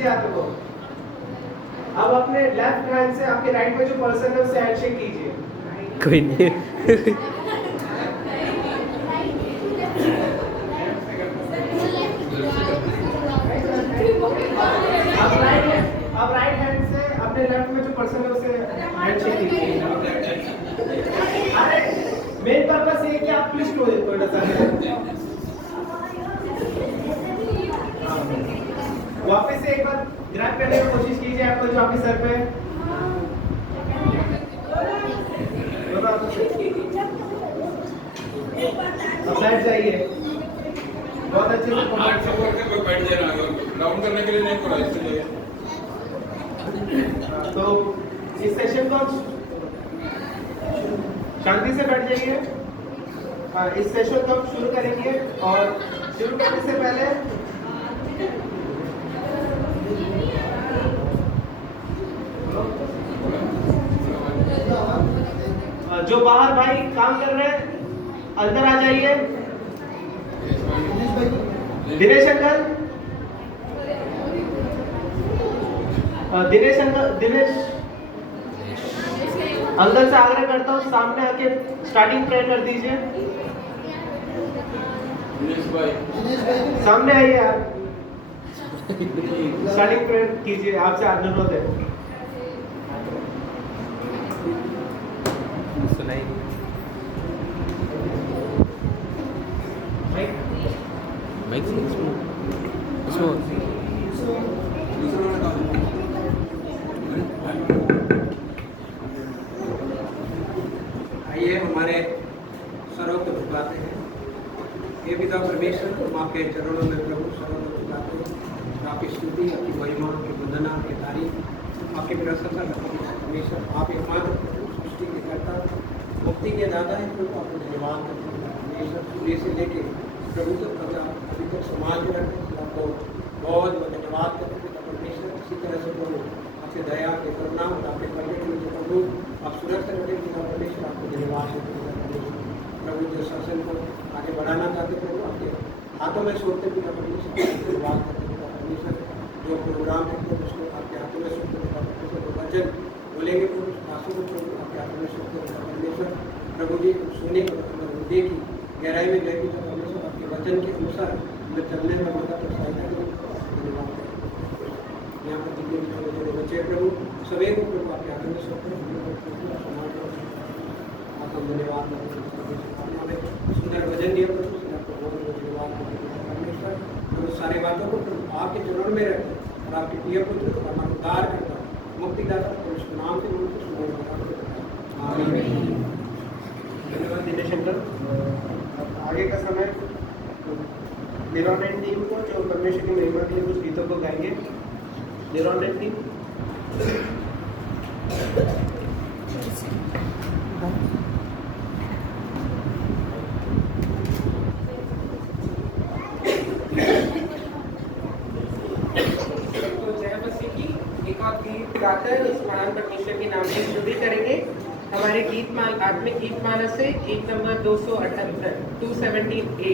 लीजिए हाथों को। अब अपने लेफ्ट हैंड से आपके राइट में जो पर्सन है उससे हैंडशेक कीजिए। कोई नहीं। अब राइट हैंड से अपने लेफ्ट में जो पर्सन है उससे हैंडशेक कीजिए। अरे मेन पर्पस ये है कि आप ट्विस्ट हो जाए थोड़ा सा। वापस से एक बार ग्रैब करने की कोशिश कीजिए आपको जो आपके सर पे है। अब बैठ जाइए, बहुत अच्छे से बैठ जाना, राउंड करने के लिए नहीं पड़ा इसलिए। तो इस सेशन को शांति से बैठ जाइए। इस सेशन को हम शुरू करेंगे और शुरू करने से पहले जो बाहर भाई काम कर रहे हैं अंदर आ जाइए। दिनेश अंकल, दिनेश अंकल से आग्रह करता हूँ सामने आके स्टार्टिंग प्रेयर कर दीजिए। सामने आइए आप, स्टार्टिंग प्रेयर कीजिए, आपसे अनुरोध है। सुनाई माइक से आइए हमारे सरों को झुकाते हैं। हे पिता परमेश्वर, हम आपके चरणों में प्रभु सरों को झुकाते हैं। आपकी स्तुति, आपकी महिमा, आपकी वंदना, आपकी तारीफ, आपकी प्रशंसा करते हैं परमेश्वर। आप एकमात्र सृष्टि के कर्ता, मुक्ति के दाता हैं प्रभु। आपको धन्यवाद करते हैं परमेश्वर। सूर्य से लेके प्रभु तक अभी तक समाज में रखते हैं, आपको बहुत बहुत धन्यवाद करते हैं परमेश्वर। इसी तरह से प्रभु आपके दया, आपके करुणा और आपके प्रकट में जो प्रभु आप सुरक्षा रखें पिता परमेश्वर, आपको धन्यवाद करते हैं परमेश्वर। प्रभु जो शासन को आगे बढ़ाना चाहते प्रभु आपके हाथों में सौंपते पिता परमेश्वर, धन्यवाद करते पिता परमेश्वर। जो प्रोग्राम है प्रभु उसको आपके हाथों में सौंपते पिता परमेश्वर। जो वचन बोलेंगे प्रभु आंसू को प्रभु आपके हाथों में सौंपते पिता परमेश्वर। प्रभु जी सुने हृदय की गहराई में गए पिता परमेश्वर, आपके वचन के अनुसार हमें चलने में मदद और सहायता करें। धन्यवाद करें। यहाँ पर जितने भी छोटे छोटे बच्चे प्रभु सभी को प्रभु आपके हाथों में सौंपते आपको धन्यवाद हमें सुंदर भजन दिया प्रभु, आपको बहुत बहुत धन्यवाद परमेश्वर। प्रभु सारे बातों को प्रभु आपके चरणों में रखते और आपके प्रिय पुत्र को हमारा उद्धार करता मुक्तिदाता प्रभु नाम से उनको धन्यवाद दिनेश अंकल। आगे का समय निरौन टीम को जो परमेश्वर की महिमा के लिए कुछ गीतों को गाएंगे। निरौन टीम गाकर इस महान परमेश्वर के नाम की स्तुति करेंगे। हमारे आत्मिक गीत माला से गीत नंबर 278 278।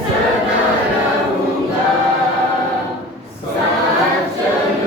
सदा रहूंगा, साथ चलूंगा।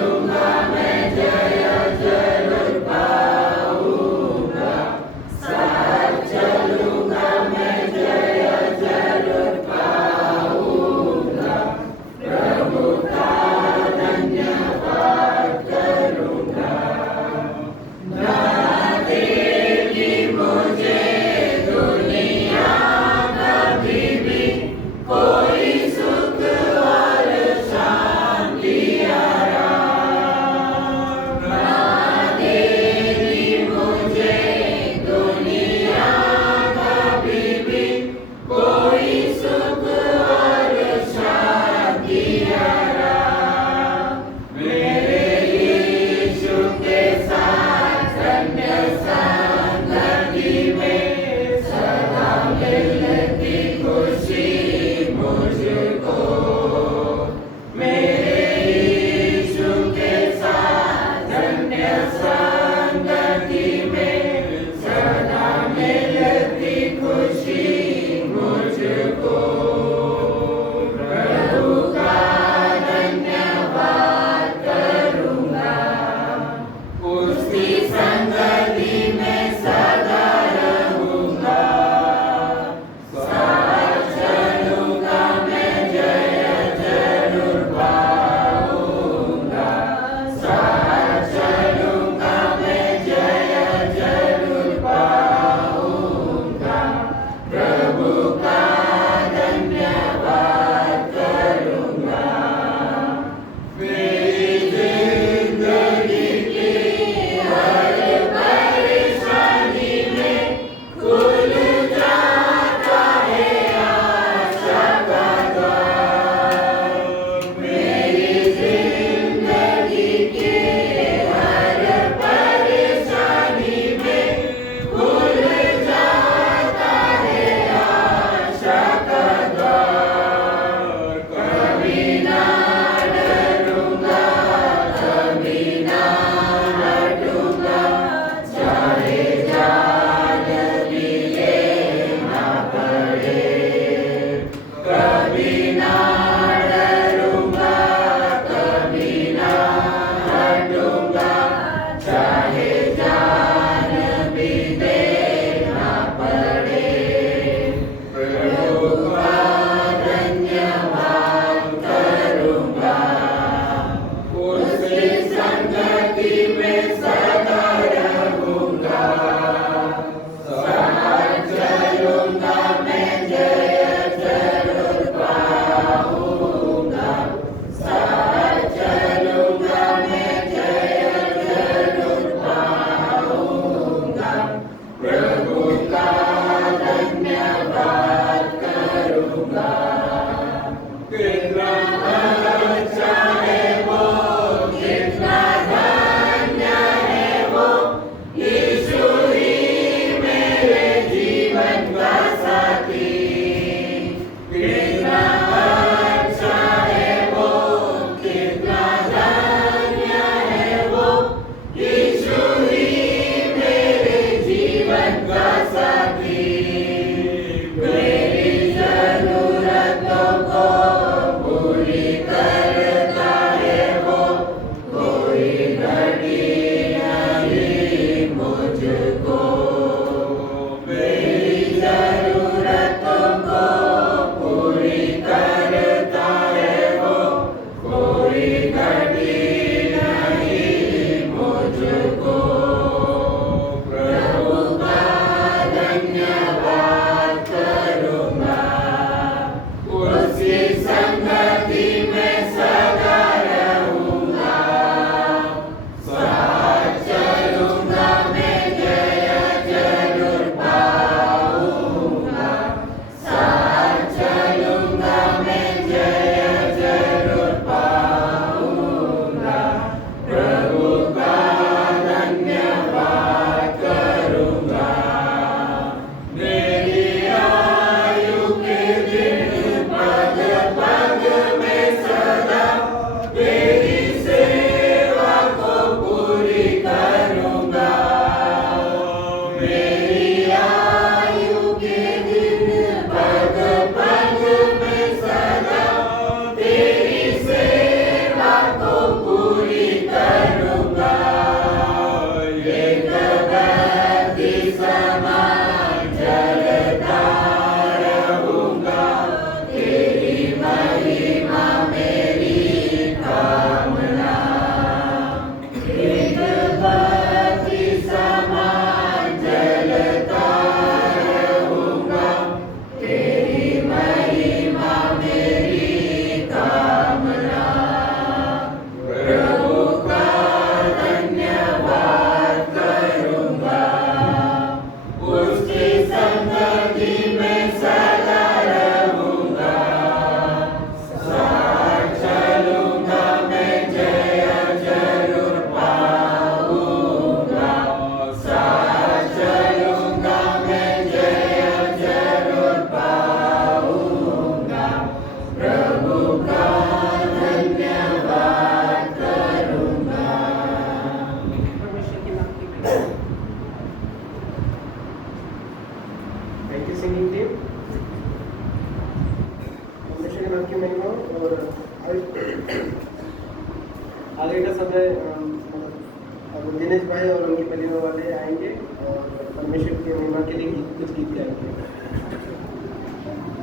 भाई अब दिनेश भाई और उनके परिवार वाले आएंगे और परमेश्वर की महिमा के लिए कुछ गीत गाएंगे।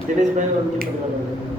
दिनेश भाई और उनके परिवार वाले।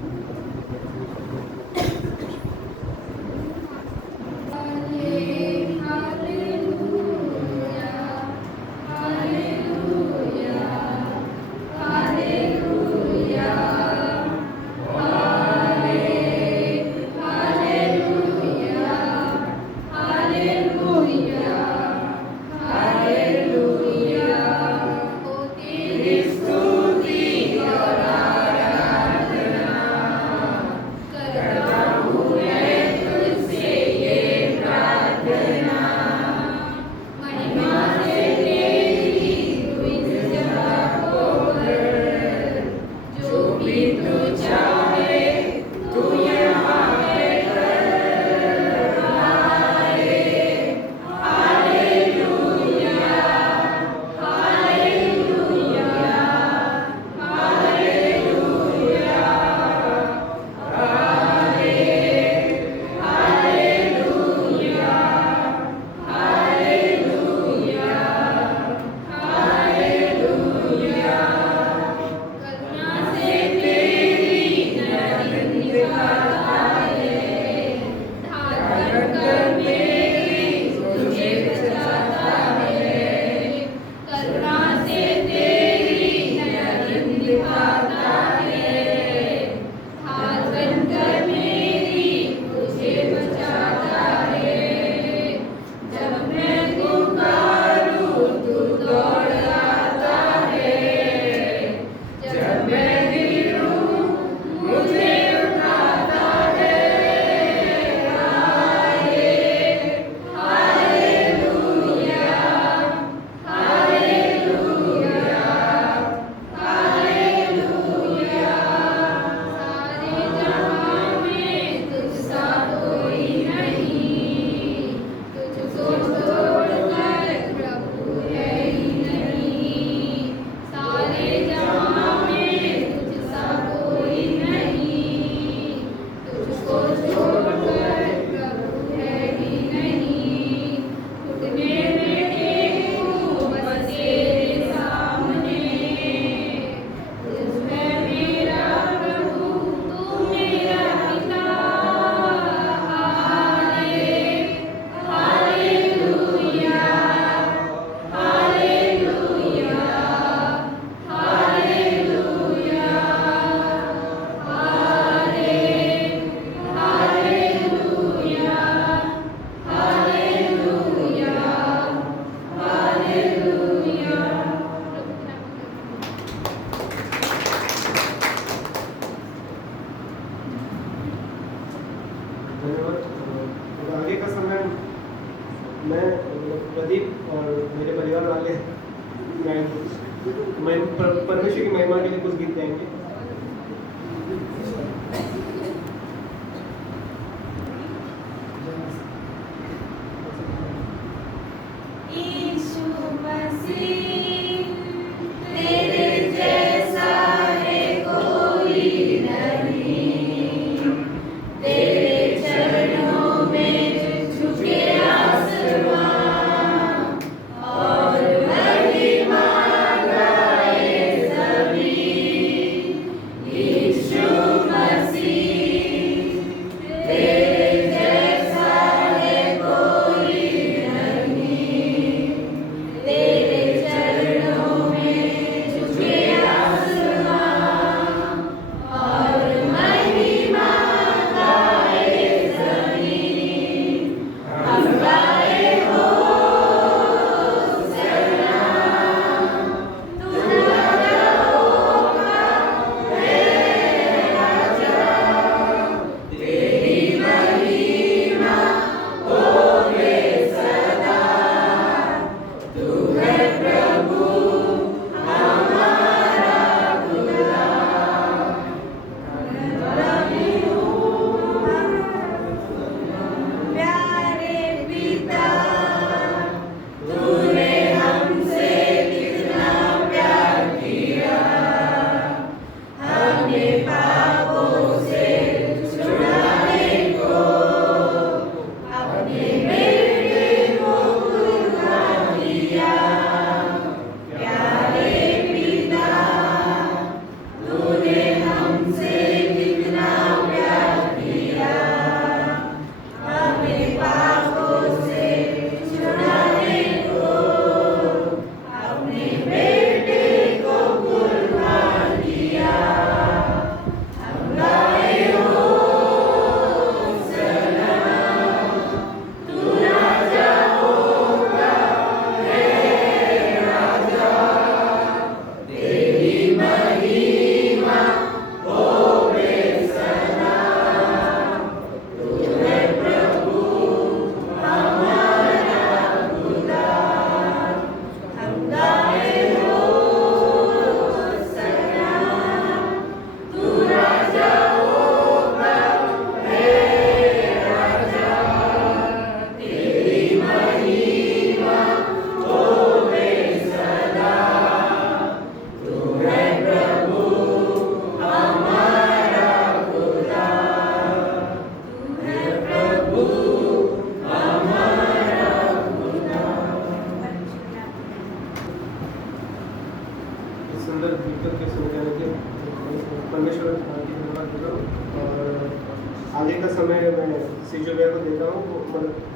धन्यवाद। आगे का समय मैं प्रदीप और मेरे परिवार वाले मैं परमेश्वर की महिमा के लिए कुछ गीत गाएंगे।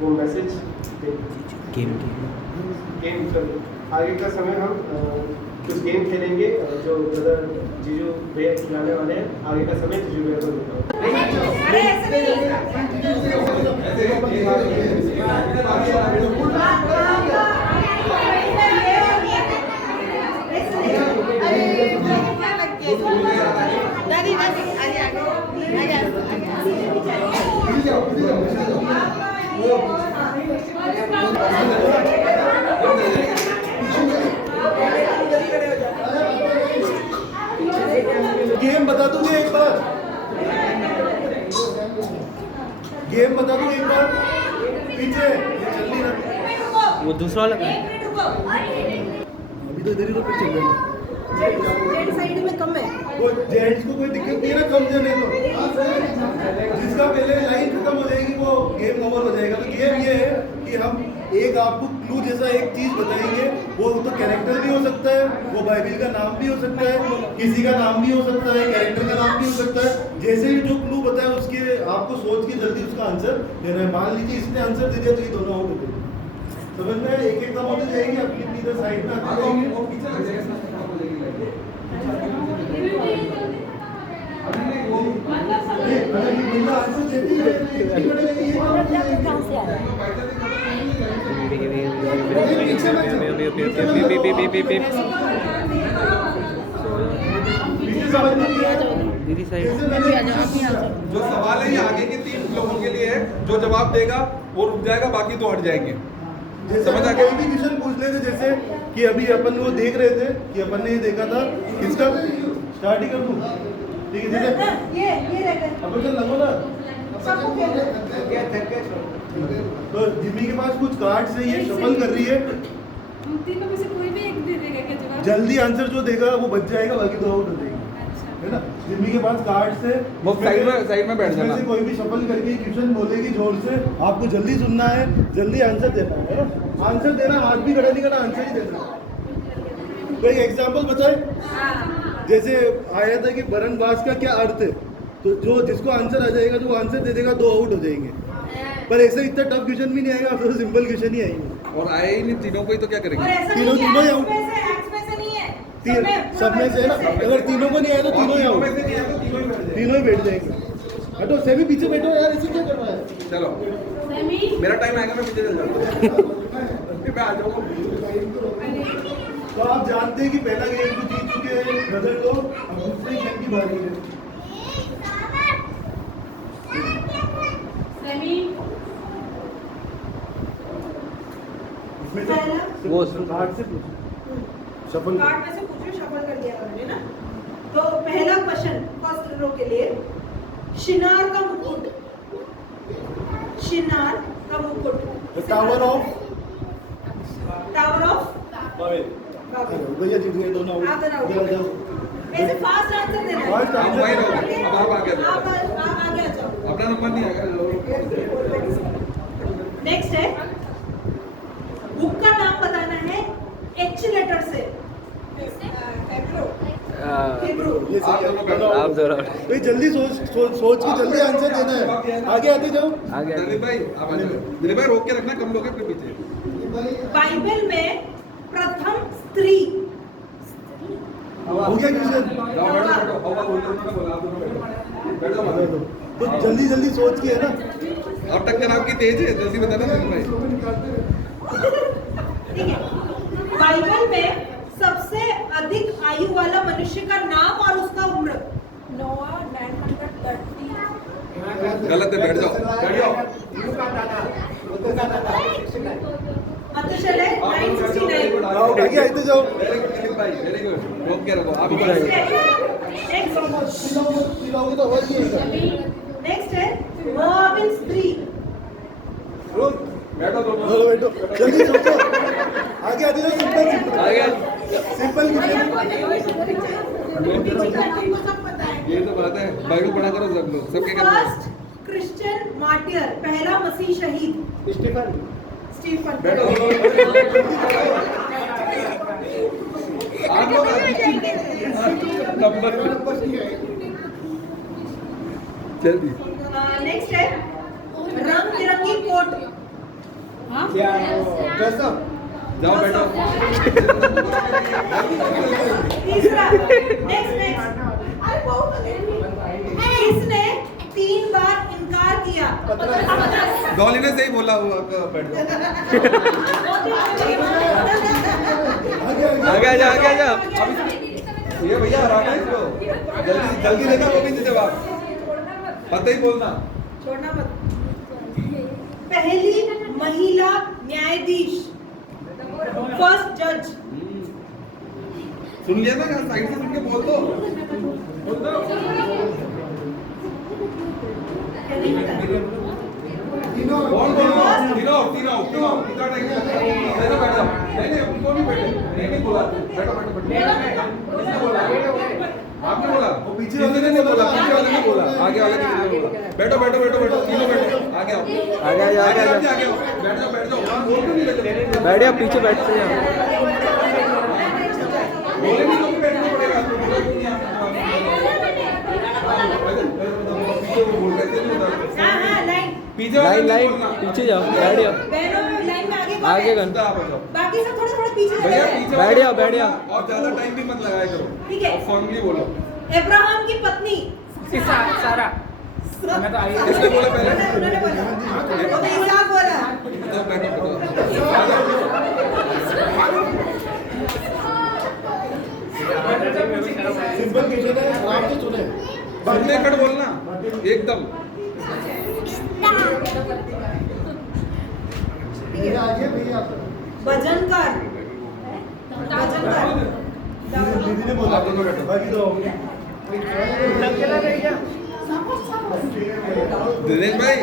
वो मैसेज गेम आगे का समय हम कुछ गेम खेलेंगे जो ब्रदर जीजू भैया खिलाने वाले हैं। आगे का समय जीजू भैया को देता हूँ। गेम बता दूंगी एक बार, गेम बता दूं एक बार। पीछे जल्दी ना, वो दूसरा वाला कहाँ है? अभी तो इधर ही तो पिच चल रहा है। साइड में कम है। वो जेंट्स को कोई दिक्कत नहीं है ना, कम जने तो जिसका पहले लाइन खत्म हो जाएगी वो गेम ओवर हो जाएगा। तो गेम ये है कि हम एक आपको क्लू जैसा एक चीज बताएंगे, वो तो कैरेक्टर भी हो सकता है, वो बाइबल का नाम भी हो सकता है, किसी का नाम भी हो सकता है, कैरेक्टर का नाम भी हो सकता है। जैसे भी जो क्लू बताया उसके आपको सोच के जल्दी उसका आंसर देना है। मान लीजिए इसने आंसर दे दिया तो ये दोनों आउट हो गए। समझ में एक एक काम होते जाएंगे, अपनी अपनी इधर साइड में आते जाएंगे। अगर ये बंदा आंसर देती है तो एक ही बड़े ये कहां से आया? दीदी साइड जो सवाल है ये आगे के 3 लोगों के लिए है। जो जवाब देगा वो रुक जाएगा, बाकी तो हट जाएंगे। समझ आ गया? कोई भी क्वेश्चन पूछ लेते, जैसे कि अभी अपन वो देख रहे थे कि अपन ने ये देखा था किसका स्टार्ट ही कर दूं, ठीक है? जैसे ये रह गए। अब चल लगो ना। सबको खेलना। तो जिम्मी के पास कुछ कार्ड्स है, ये शफल कर रही है। हम तीनों में से कोई भी एक दे देगा क्या जवाब? जल्दी आंसर जो देगा वो बच जाएगा, बाकी तो आउट हो जाएगा, अच्छा। है ना? जिम्मी के पास कार्ड्स है, वो साइड में बैठ इसमें जाना। से कोई भी शफल करके क्वेश्चन बोलेगी जोर से, आपको जल्दी सुनना है, जल्दी आंसर देना है ना? आंसर देना, हाथ भी खड़ा नहीं करना, आंसर ही देना। कोई एग्जांपल बताए? जैसे आया था कि बरनबास का क्या अर्थ है, तो जो जिसको आंसर आ जाएगा जो आंसर दे देगा 2 आउट हो जाएंगे। पर ऐसे इतना टफ क्वेश्चन भी नहीं आएगा, तो सिंपल क्वेश्चन ही आएंगे। और आए ही नहीं तीनों को ही, तो क्या और करेंगे? ऐसा तीनों नहीं तीनों ही है, आउट। एक्स में से नहीं है। सब में से है ना, अगर तीनों को नहीं आया तो तीनों ही आउट, तीनों ही बैठ जाएंगे। हटो, सेमी पीछे बैठो यार, ऐसे क्या कर रहा है? चलो मेरा टाइम आएगा, मैं पीछे चल जाऊंगा। मैं आ जाऊंगा। तो आप जानते हैं कि पहला गेम तो जीत चुके हैं ब्रदर लोग, अब दूसरे गेम की बारी है। इसमें से वो कार्ड से पूछो, शफल कार्ड में से पूछो, शफल कर दिया उन्होंने ना। तो पहला क्वेश्चन फर्स्ट रो के लिए, शिनार का मुकुट। शिनार का मुकुट। Tower of Babel. भैया जीत गए दोनों। आप दोनों out। जाओ जाओ। ऐसे फास्ट आंसर देना है। Fast answer आप देना है। आगे अब आप आगे आ जाओ। आप आगे आ जाओ। अपना नंबर नहीं आएगा। नेक्स्ट है, बुक का नाम बताना है H लेटर से। हिब्रू। ये सही है। आप दोनों भाई जल्दी सोच के जल्दी आंसर देना है। आगे आते जाओ। आगे दिलीप भाई आप आ जाओ। दिलीप भाई रोक के रखना, कम लोग हैं अपने पीछे। बाइबल में प्रथम स्त्री। हो गया क्वेश्चन? जाओ बैठो बैठो। अब आप बोलते हो ना, बोला आप दोनों बैठो। बैठो मत। तो जल्दी जल्दी सोच के है ना। अब टक्कर आपकी तेज है, जल्दी बताना दिलीप भाई। ठीक है, बाइबल में सबसे अधिक आयु वाला मनुष्य का नाम और उसका उम्र। नोआ 930। गलत है, बैठ जाओ बैठ जाओ। मतुशेलह 969। आओ आगे आते जाओ। वेरी गुड दिलीप भाई, वेरी गुड। रोक के रखो आप। खिलाओगे तो हो जाएगा। नेक्स्ट है मोआबिन स्त्री। बैठो दोनों। चलो बैठो, जल्दी सोचो। आगे आते जाओ। Simple question. ये तो बात है, बाइबल पढ़ा करो सब लोग, सबके घर में। फर्स्ट क्रिश्चियन मार्टियर, पहला मसीह शहीद। स्टीफन। बैठो आप लोग नंबर जल्दी। नेक्स्ट है रंग बिरंगी कोट। जाओ बैठो। तीसरा, नेक्स्ट किसने 3 बार इनकार किया? डॉली ने सही बोला हुआ बैठ जाओ। आगे जा आगे जा। ये भैया हराना है इसको। जल्दी जल्दी देना वो भी नहीं जवाब। पता ही बोलना। छोड़ना मत। पहली महिला न्यायाधीश, फर्स्ट जज। सुन लिया ना, साइड से सुन के बोल दो। बोल दो। कौन तीनों इतना टाइम बैठो बैठो। नहीं उनको नहीं बैठे। नहीं बोला बैठो बैठो बैठो। किसने बोला? आपने बोला। वो पीछे वाले ने बोला, पीछे वाले ने बोला, आगे वाले ने बोला। बैठो बैठो बैठो बैठो, तीनों बैठो। आगे आओ आगे आ जा आगे आ जा। बैठ जाओ बैठ जाओ। बोल क्यों नहीं लगे? बैठ जाओ पीछे बैठते जाओ। बोले नहीं तो बैठना पड़ेगा। पीछे वो बोल रहे थे ना। हाँ लाइन। पीछे लाइन लाइन पीछे जाओ बैठ जाओ। बहनों लाइन में आगे आगे कर। बाकी सब थोड़ा थोड़ा पीछे भैया चले पीछे बैठ जाओ बैठ जाओ। और ज्यादा टाइम भी मत लगाया करो। ठीक है। और फॉर्मली बोलो। अब्राहम की पत्नी। सारा। मैं तो आई। किसने बोला पहले? उन्होंने बोला। वो तो इसाक बोला। तो बैठो बैठो। सिंपल क्वेश्चन है, आप तो सुने। सुनने कट बोलना एकदम। भैया आगे भैया आप। भजनकार। दीदी ने बोला बाकी तो दिनेश भाई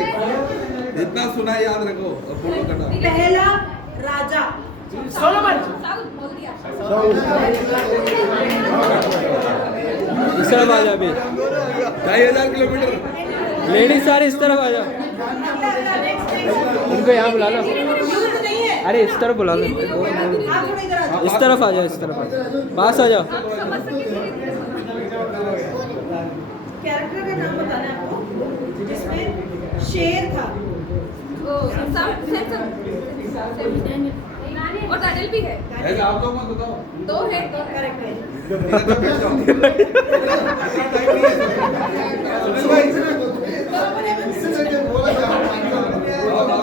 जितना सुना है याद रखो। अब फोटो कटा। पहला राजा। इस तरफ आ जा अभी। 2500 किलोमीटर। लेडीज सारे इस तरफ आ जा। उनको यहाँ बुला लो। युद्ध नहीं है। अरे इस तरफ बुला लो। आप थोड़ा इधर आ जाओ। इस तरफ आ जाओ इस तरफ आ जाओ। पास आ जाओ। कैरेक्टर का नाम बताना है आपको जिसमें शेर था। और टाइटल भी है। ऐसे आप लोग मत बताओ। 2 है। करेक्ट है। इधर तो बैठ जाओ। इतना टाइम नहीं है। सुनील भाई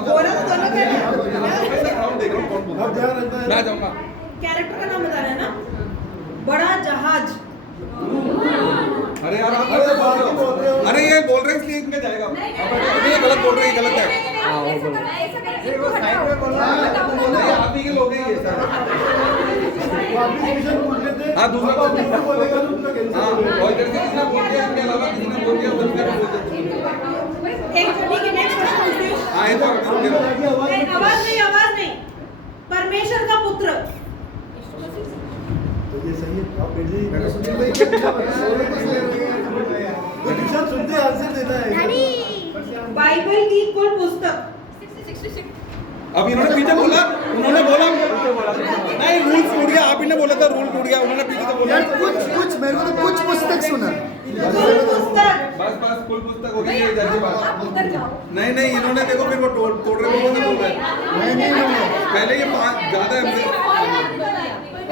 बोला तो दोनों थे ना। राउंड देख रहा हूँ कौन बोलता अब ध्यान रखना है। है। मैं जाऊंगा। कैरेक्टर का नाम बताना है ना। बड़ा जहाज। अरे यार आप बोल रहे हो। अरे ये बोल रहे हैं इसलिए इनका जाएगा। ये गलत बोल रहे हैं, गलत है। नहीं आप ही के लोग हैं ये सारे। बाकी क्वेश्चन पूछ लेते हैं। हाँ, दूसरा अब आप नहीं बोलेगा तो उनका कैंसिल हाँ हो जाएगा। और इधर से किसने बोल दिया इनके अलावा किसी ने बोल दिया उधर से बोल दिया। एक ठीक है नेक्स्ट क्वेश्चन पूछती हूँ। हाँ एक बार रुक जाओ। आगे आवाज नहीं। परमेश्वर का पुत्र। तो ये सही है। आप बैठ जाइए। तो क्वेश्चन सुनते आंसर देना है। बाइबल की कुल पुस्तक। 66। अब इन्होंने पीछे बोला, उन्होंने बोला नहीं रूल टूट गया। आप ही ने बोला था रूल टूट गया, उन्होंने पीछे से बोला। कुछ मेरे को तो कुछ पुस्तक सुना। कुल पुस्तक। बस कुल पुस्तक हो गई है इधर की बात। आप उधर जाओ। नहीं इन्होंने देखो फिर वो तोड़ रहे बोल रहे हैं। नहीं पहले ये 5 ज्यादा है हमसे।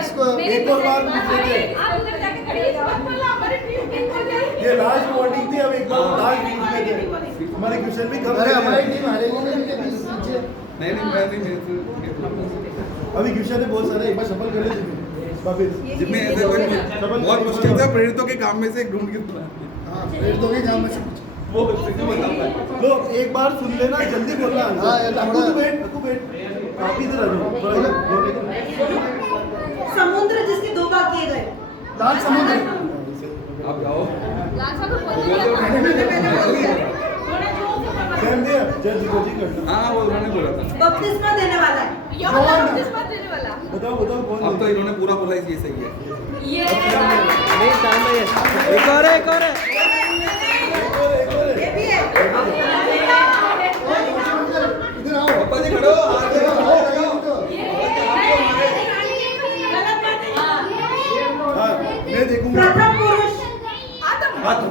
इसको एक और बार पूछ लेते हैं। आप उधर जाके खड़ी हो जाओ। हमारी टीम विन हो जाएगी। ये लास्ट वार्निंग थी। अब एक बार लास्ट पूछ लेते हैं। हमारे क्वेश्चन भी कम है। हमारी टीम हारेगी नहीं मैं नहीं अभी क्वेश्चन है बहुत सारे। एक बार सफल कर लेते हैं वापस। जिनमें ऐसे कोई बहुत मुश्किल था प्रेरितों के काम में से एक ढूंढ के हाँ प्रेरितों के काम में से वो सीधे बताता है। लो एक बार सुन लेना, जल्दी बोलना। हाँ अक्कू बैठ। आप इधर आ जाओ। समुद्र जिसके 2 भाग किए गए। लाल समुद्र। आप जाओ। लाल साहब बोल ध्यान दे जज करना। हाँ वो उन्होंने बोला था। बपतिस्मा देने वाला है। ये वाला बपतिस्मा देने वाला। बताओ कौन अब तो इन्होंने पूरा बोला ये सही है। ये नहीं टाइम है। एक और है। ये भी है। इधर आओ। पापा जी खड़ो आगे आओ। हाँ मैं देखूंगा। प्रथम पुरुष। हाथ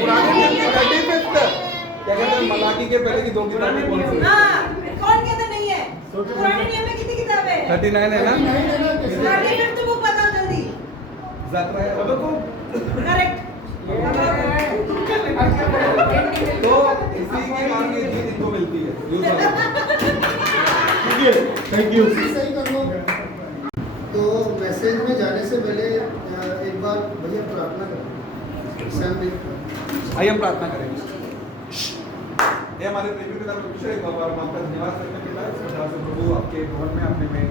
पुराने 35th क्या कहते हैं मलाकी के पहले की 2 किताबें कौन सी? हाँ, कौन कहता नहीं है? पुराने नियम में कितनी किताबें हैं? 39 है ना? 35th बुक बताओ जल्दी। करेक्ट। तो इसी के कारण ये चीज इनको मिलती है। Thank you. सही कर लो। तो मैसेज में जाने से पहले एक बार भैया प्रार्थना करें। सैम आइए हम प्रार्थना करेंगे। ये हमारे प्रेमी पिता परमेश्वर एक बार हम आपका धन्यवाद करते हैं पिता, इस प्रकार से प्रभु आपके भवन में अपने में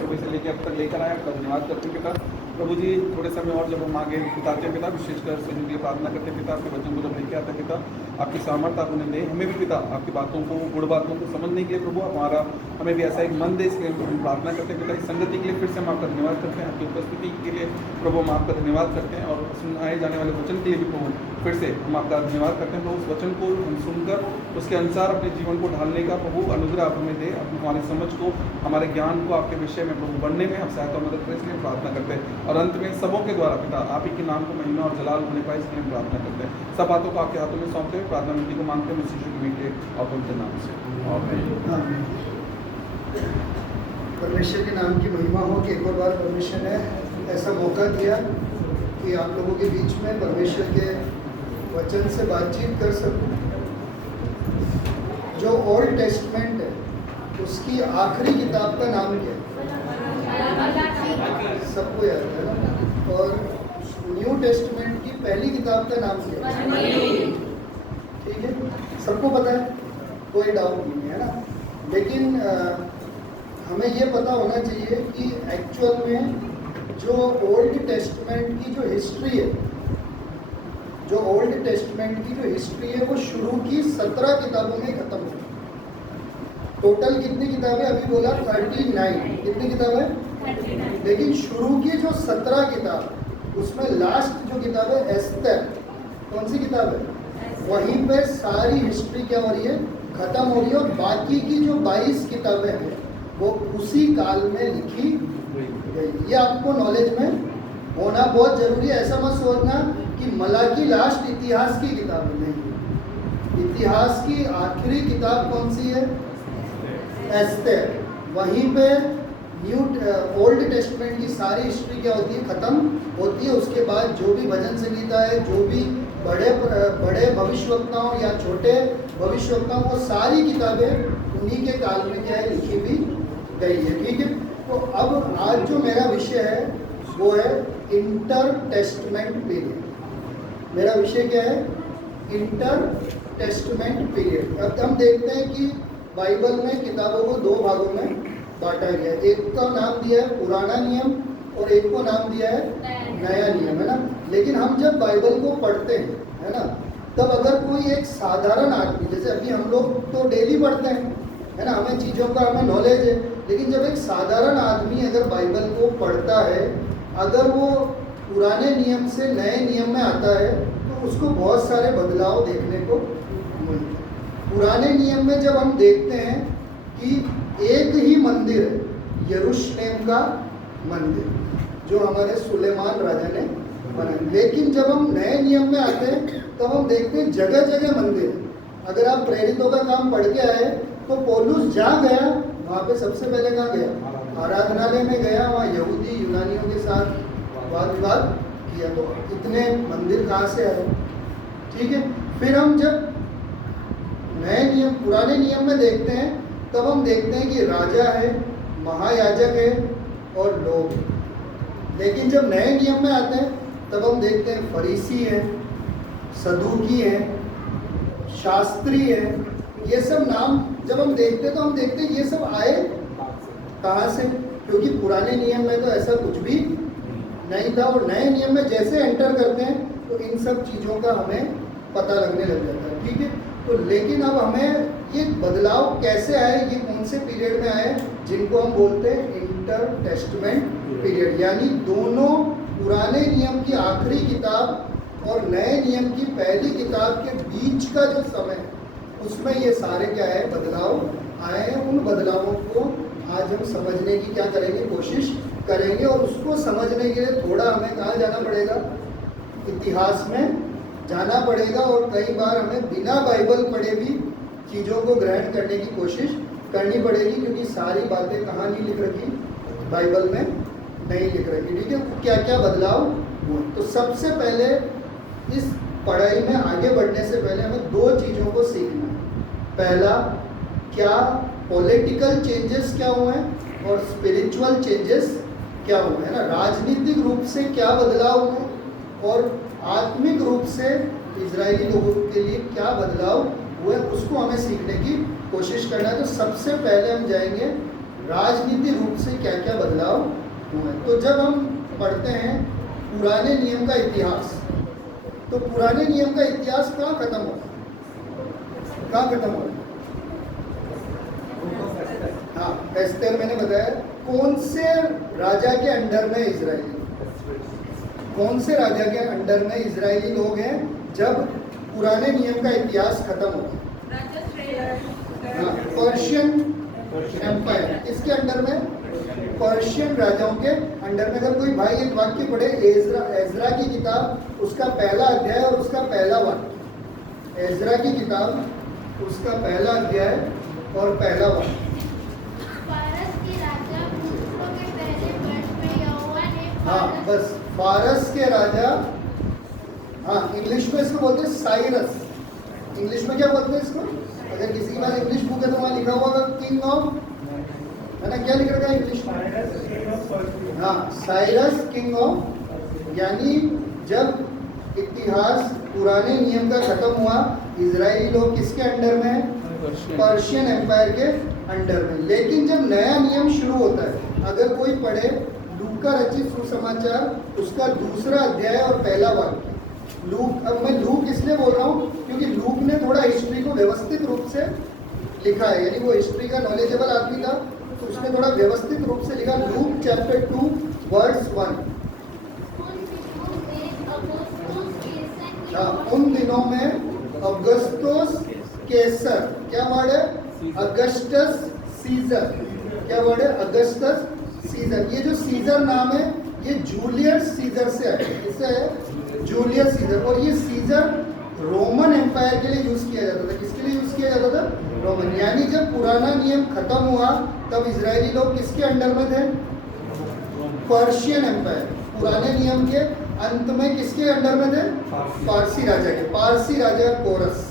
सुबह से लेकर अब तक लेकर आए, आपका धन्यवाद करते हैं पिता। प्रभु जी थोड़े समय और जब हम आगे बिताते हैं पिता, विशेषकर से लिए प्रार्थना करते हैं पिता, आपके वचन को जब लेके आते हैं पिता, आपकी सामर्थ्य आप उन्हें दें, हमें भी पिता आपकी बातों को, गुड़ बातों को समझने के लिए प्रभु हमारा हमें भी ऐसा एक मन दे, इसके लिए हम प्रार्थना करते हैं पिता। इस संगति के लिए फिर से हम आपका धन्यवाद करते हैं, आपकी उपस्थिति के लिए प्रभु हम आपका धन्यवाद करते हैं, और सुनाए जाने वाले वचन के लिए भी प्रभु फिर से हम आपका धन्यवाद करते हैं। प्रभु उस वचन को हम सुनकर उसके अनुसार अपने जीवन को ढालने का प्रभु अनुग्रह आप हमें दे, अपनी हमारी समझ को, हमारे ज्ञान को आपके विषय में प्रभु बढ़ने में हम सहायता मदद करें, इसलिए प्रार्थना करते हैं। और अंत में सबों के द्वारा पिता आप ही के नाम को महिमा और जलाल होने पाए, इसलिए हम प्रार्थना करते हैं। सब बातों को आपके हाथों में सौंपते हुए प्रार्थना विनती को मांगते हैं मसीह यीशु के मीठे और पवित्र नाम से, आमीन। परमेश्वर के नाम की महिमा हो कि एक और बार परमेश्वर ने ऐसा मौका दिया कि आप लोगों के बीच में परमेश्वर के वचन से बातचीत कर सकूं। जो ओल्ड टेस्टमेंट है उसकी आखिरी किताब का नाम क्या है? सबको याद है ना? और न्यू टेस्टमेंट की पहली किताब का नाम क्या है? ठीक है, सबको पता है, कोई डाउट नहीं है ना? लेकिन हमें ये पता होना चाहिए कि एक्चुअल में जो ओल्ड टेस्टमेंट की जो हिस्ट्री है, जो ओल्ड टेस्टमेंट की जो हिस्ट्री है वो शुरू की 17 किताबों में खत्म हुई। टोटल कितनी किताबें? अभी बोला 39। कितनी किताबें? लेकिन शुरू की जो 17 किताब, उसमें लास्ट जो किताब है एस्तर, कौन सी किताब है? वहीं पे सारी हिस्ट्री क्या हो रही है? खत्म हो रही है। और बाकी की जो 22 किताबें हैं वो उसी काल में लिखी गई। ये आपको नॉलेज में होना बहुत जरूरी है। ऐसा मत सोचना कि मलाकी लास्ट इतिहास की किताब नहीं। इतिहास की आखिरी किताब कौन सी है? एस्तर। वहीं पे ओल्ड टेस्टमेंट की सारी हिस्ट्री क्या होती है? खत्म होती है। उसके बाद जो भी भजन संगीता है, जो भी बड़े भविष्यवक्ताओं या छोटे भविष्यवक्ताओं, वो सारी किताबें उन्हीं के काल में क्या है? लिखी भी गई है। ठीक है, तो अब आज जो मेरा विषय है वो है इंटर टेस्टमेंट पीरियड। मेरा विषय क्या है? Inter testament period. अब हम देखते हैं कि बाइबल में किताबों को 2 भागों में बांटा गया है। एक का नाम दिया है पुराना नियम और एक को नाम दिया है नया नियम, है ना? लेकिन हम जब बाइबल को पढ़ते हैं, है ना, तब अगर कोई एक साधारण आदमी, जैसे अभी हम लोग तो डेली पढ़ते हैं, है ना, हमें चीज़ों का हमें नॉलेज है, लेकिन जब एक साधारण आदमी अगर बाइबल को पढ़ता है, अगर वो पुराने नियम से नए नियम में आता है तो उसको बहुत सारे बदलाव देखने को मिलते हैं। पुराने नियम में जब हम देखते हैं कि एक ही मंदिर है, यरूशलेम का मंदिर, जो हमारे सुलेमान राजा ने बनाया। लेकिन जब हम नए नियम में आते हैं तब हम देखते हैं जगह जगह मंदिर है। अगर आप प्रेरितों का काम पढ़ के आए तो पौलुस जहाँ गया वहाँ पे सबसे पहले कहाँ गया? आराधनालय में गया। वहाँ यहूदी यूनानियों के साथ वाद विवाद किया। तो इतने मंदिर कहाँ से आए? ठीक है, फिर हम जब नए नियम, पुराने नियम में देखते हैं तब हम देखते हैं कि राजा है, महायाजक है और लोग। लेकिन जब नए नियम में आते हैं तब हम देखते हैं फरीसी हैं, सदूकी हैं, शास्त्री हैं। ये सब नाम जब हम देखते हैं तो हम देखते हैं ये सब आए कहाँ से? क्योंकि पुराने नियम में तो ऐसा कुछ भी नहीं था। और नए नियम में जैसे एंटर करते हैं तो इन सब चीज़ों का हमें पता लगने लग जाता है। ठीक है, तो लेकिन अब हमें ये बदलाव कैसे आए, ये कौन से पीरियड में आए, जिनको हम बोलते हैं इंटर टेस्टमेंट पीरियड, यानी दोनों पुराने नियम की आखिरी किताब और नए नियम की पहली किताब के बीच का जो समय है उसमें ये सारे क्या है? बदलाव आए हैं। उन बदलावों को आज हम समझने की क्या करेंगे? कोशिश करेंगे। और उसको समझने के लिए थोड़ा हमें कहाँ जाना पड़ेगा? इतिहास में जाना पड़ेगा और कई बार हमें बिना बाइबल पढ़े भी चीज़ों को ग्रहण करने की कोशिश करनी पड़ेगी, क्योंकि सारी बातें कहाँ नहीं लिख रखी, बाइबल में नहीं लिख रखी। ठीक है, क्या क्या बदलाव हुआ। तो सबसे पहले इस पढ़ाई में आगे बढ़ने से पहले हमें दो चीज़ों को सीखना है। पहला, क्या पॉलिटिकल चेंजेस क्या हुए हैं और स्पिरिचुअल चेंजेस क्या हुए हैं ना। राजनीतिक रूप से क्या बदलाव हुए और आत्मिक रूप से इजरायली लोगों के लिए क्या बदलाव हुए, उसको हमें सीखने की कोशिश करना है। तो सबसे पहले हम जाएंगे राजनीतिक रूप से क्या क्या बदलाव हुए। तो जब हम पढ़ते हैं पुराने नियम का इतिहास, तो पुराने नियम का इतिहास कहाँ खत्म होगा, कहाँ खत्म होगा? हाँ, एस्तेर मैंने बताया। कौन से राजा के अंडर में इजरायली, कौन से राजा के अंडर में इजरायली लोग हैं जब पुराने नियम का इतिहास खत्म होगा? हाँ, पर्शियन एम्पायर। इसके अंडर में, पर्शियन राजाओं के अंडर में। अगर कोई भाई एक वाक्य पढ़े, एजरा की किताब, उसका पहला अध्याय और उसका पहला वाक्य। एजरा की किताब, उसका पहला अध्याय और पहला वाक्य। हाँ बस, फारस के राजा, हाँ इंग्लिश में इसको बोलते हैं साइरस। इंग्लिश में क्या बोलते हैं इसको? अगर किसी के पास इंग्लिश बुक है तो वहाँ लिखा होगा किंग ऑफ, है ना, क्या लिख रखा है इंग्लिश में? हाँ, साइरस किंग ऑफ। यानी जब इतिहास पुराने नियम का खत्म हुआ, इजरायली लोग किसके अंडर में है? पर्शियन एम्पायर के अंडर में। लेकिन जब नया नियम शुरू होता है, अगर कोई पढ़े लूका रचित सुसमाचार, उसका दूसरा अध्याय और पहला वाक्य। लूक, अब मैं लूक इसलिए बोल रहा हूँ क्योंकि लूक ने थोड़ा हिस्ट्री को व्यवस्थित रूप से लिखा है, यानी वो हिस्ट्री का नॉलेजेबल आदमी था, तो उसने थोड़ा व्यवस्थित रूप से लिखा। Luke chapter 2 verse 1। हाँ, उन दिनों में अगस्तोस कैसर, क्या वर्ड है? Augustus Caesar. क्या वर्ड है? Augustus Caesar. ये जो सीजर नाम है, ये जूलियस सीजर से आया है। इससे है जूलियस सीजर। और ये सीजर रोमन एम्पायर के लिए यूज किया जाता था। किसके लिए यूज किया जाता था? रोमन। यानी जब पुराना नियम खत्म हुआ, तब इजरायली लोग किसके अंडर में थे? Persian empire. पुराने नियम के अंत में किसके अंडर में थे? पारसी राजा के। पारसी राजा कोरस,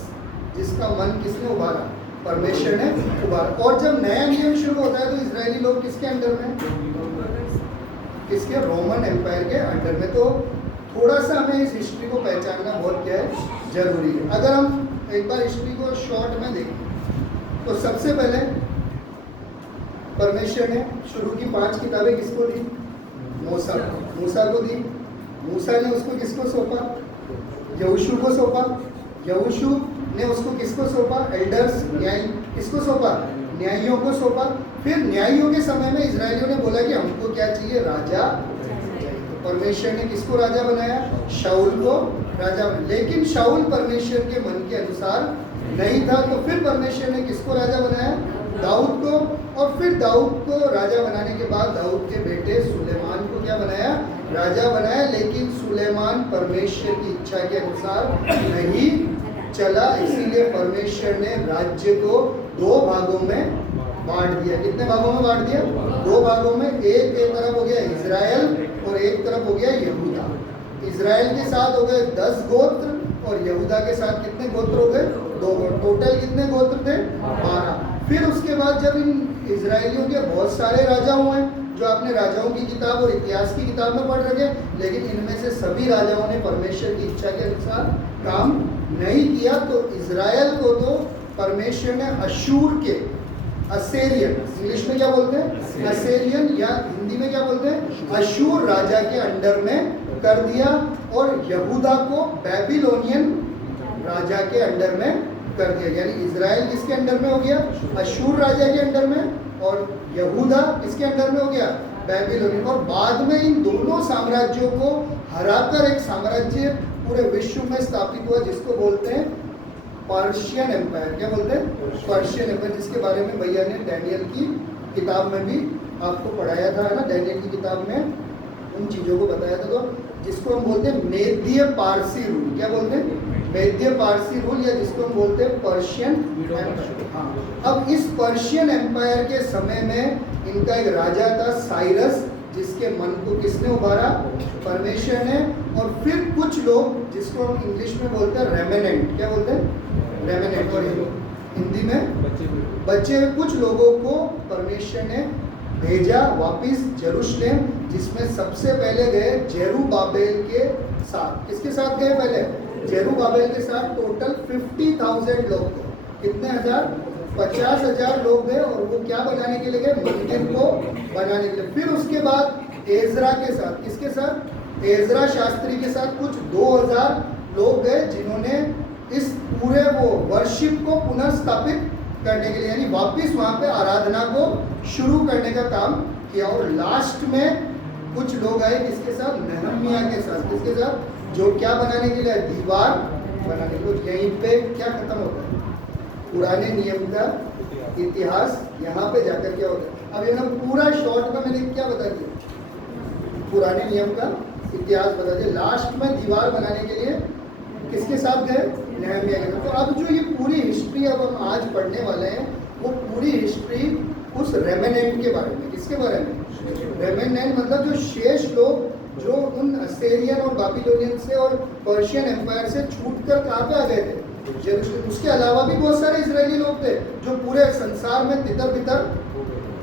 जिसका मन किसने उभारा? परमेश्वर ने उभारा। और जब नया नियम शुरू होता है तो इजरायली लोग किसके अंडर में? किसके? रोमन एम्पायर के अंडर में। तो थोड़ा सा हमें इस हिस्ट्री को पहचानना बहुत क्या है, जरूरी है। अगर हम एक बार हिस्ट्री को शॉर्ट में देखें तो सबसे पहले परमेश्वर ने शुरू की 5 किताबें किसको दी? मूसा को दी। मूसा ने उसको किसको सौंपा? यहोशू को सौंपा। यहोशू ने उसको किसको सौंपा? एल्डर्स, न्याय। किसको सौंपा? न्यायियों को सौंपा। फिर न्यायियों के समय में इजरायलियों ने बोला कि हमको क्या चाहिए? राजा। तो परमेश्वर ने किसको राजा बनाया? शाऊल को राजा बनाया। लेकिन शाऊल परमेश्वर के मन के अनुसार नहीं था, तो फिर परमेश्वर ने किसको राजा बनाया? दाऊद को। और फिर दाऊद को राजा बनाने के बाद दाऊद के बेटे सुलेमान को क्या बनाया? राजा बनाया। लेकिन सुलेमान परमेश्वर की इच्छा के अनुसार नहीं चला, इसीलिए परमेश्वर ने राज्य को 2 भागों में बांट दिया। कितने भागों में बांट दिया? 2 भागों में। एक तरफ हो गया इजराइल और एक तरफ हो गया यहूदा। इजराइल के साथ हो गए 10 गोत्र और यहूदा के साथ कितने गोत्र हो गए? 2 गोत्र। टोटल कितने गोत्र थे? 12। फिर उसके बाद जब इन इजरायलियों के बहुत सारे राजा हुए, जो आपने राजाओं की किताब और इतिहास की किताब में पढ़ रखे, लेकिन इनमें से सभी राजाओं ने परमेश्वर की इच्छा के अनुसार काम नहीं किया। तो इजराइल को तो परमेश्वर ने अशूर के, असेरियन, इंग्लिश में क्या बोलते हैं? असेरियन, या हिंदी में क्या बोलते हैं? अशूर राजा के अंडर में कर दिया। और यहूदा को बैबीलोनियन राजा के अंडर में कर दिया। यानी इजराइल किसके अंडर में हो गया? अशूर राजा के अंडर में। और यहूदा किसके अंडर में हो गया? बैबीलोनियन। और बाद में इन दोनों साम्राज्यों को हराकर एक साम्राज्य पूरे विश्व में स्थापित हुआ, जिसको बोलते हैं पर्शियन एम्पायर। क्या बोलते हैं? पर्शियन एम्पायर, जिसके बारे में भैया ने डैनियल की किताब में भी आपको पढ़ाया था, है ना। डैनियल की किताब में उन चीज़ों को बताया था। तो जिसको हम बोलते हैं मेदीय पारसी रूल। क्या बोलते हैं? मेद्य पारसी रूल, या जिसको हम बोलते हैं पर्शियन एम्पायर। हाँ, अब इस पर्शियन एम्पायर के समय में इनका एक राजा था साइरस, जिसके मन को किसने उभारा? परमेश्वर ने। और फिर कुछ लोग, जिसको हम इंग्लिश में बोलते हैं रेमेनेंट, क्या बोलते हैं? रेमेनेंट। और हिंदी में बचे हुए कुछ लोगों को परमेश्वर ने भेजा वापिस जेरूशलेम, जिसमें सबसे पहले गए जेरुब्बाबेल के साथ। किसके साथ गए पहले? जेरुब्बाबेल के साथ। टोटल 50,000 लोग थे। कितने हजार? 50,000 लोग गए। और वो क्या बनाने के लिए गए? मंदिर को बनाने के लिए। फिर उसके बाद एजरा के साथ, किसके साथ? एजरा शास्त्री के साथ कुछ 2000 लोग गए, जिन्होंने इस पूरे वो वर्शिप को पुनर्स्थापित करने के लिए, यानी वापिस वहाँ पे आराधना को शुरू करने का काम किया। और लास्ट में कुछ लोग आए, किसके साथ? नेहम्याह के साथ। किसके साथ? जो क्या बनाने के लिए? दीवार बनाने के लिए। यहीं पे क्या खत्म होता है? पुराने नियम का इतिहास यहाँ पे जाकर क्या होता है। अब ये ना पूरा शॉर्ट में मैंने क्या बता दिया? पुराने नियम का इतिहास बता दिया। लास्ट में दीवार बनाने के लिए किसके साथ गए? नेहम्याह के साथ। तो अब जो ये पूरी हिस्ट्री अब हम आज पढ़ने वाले हैं, वो पूरी हिस्ट्री उस रेमेनेंट के बारे में। किसके बारे में? रेमेनेंट मतलब जो शेष लोग, जो उन असेरियन और बाबिलोनियन से और पर्शियन एम्पायर से छूटकर कहाँ पे आ गए थे? जेरूशलेम। उसके अलावा भी बहुत सारे इजरायली लोग थे जो पूरे संसार में तितर बितर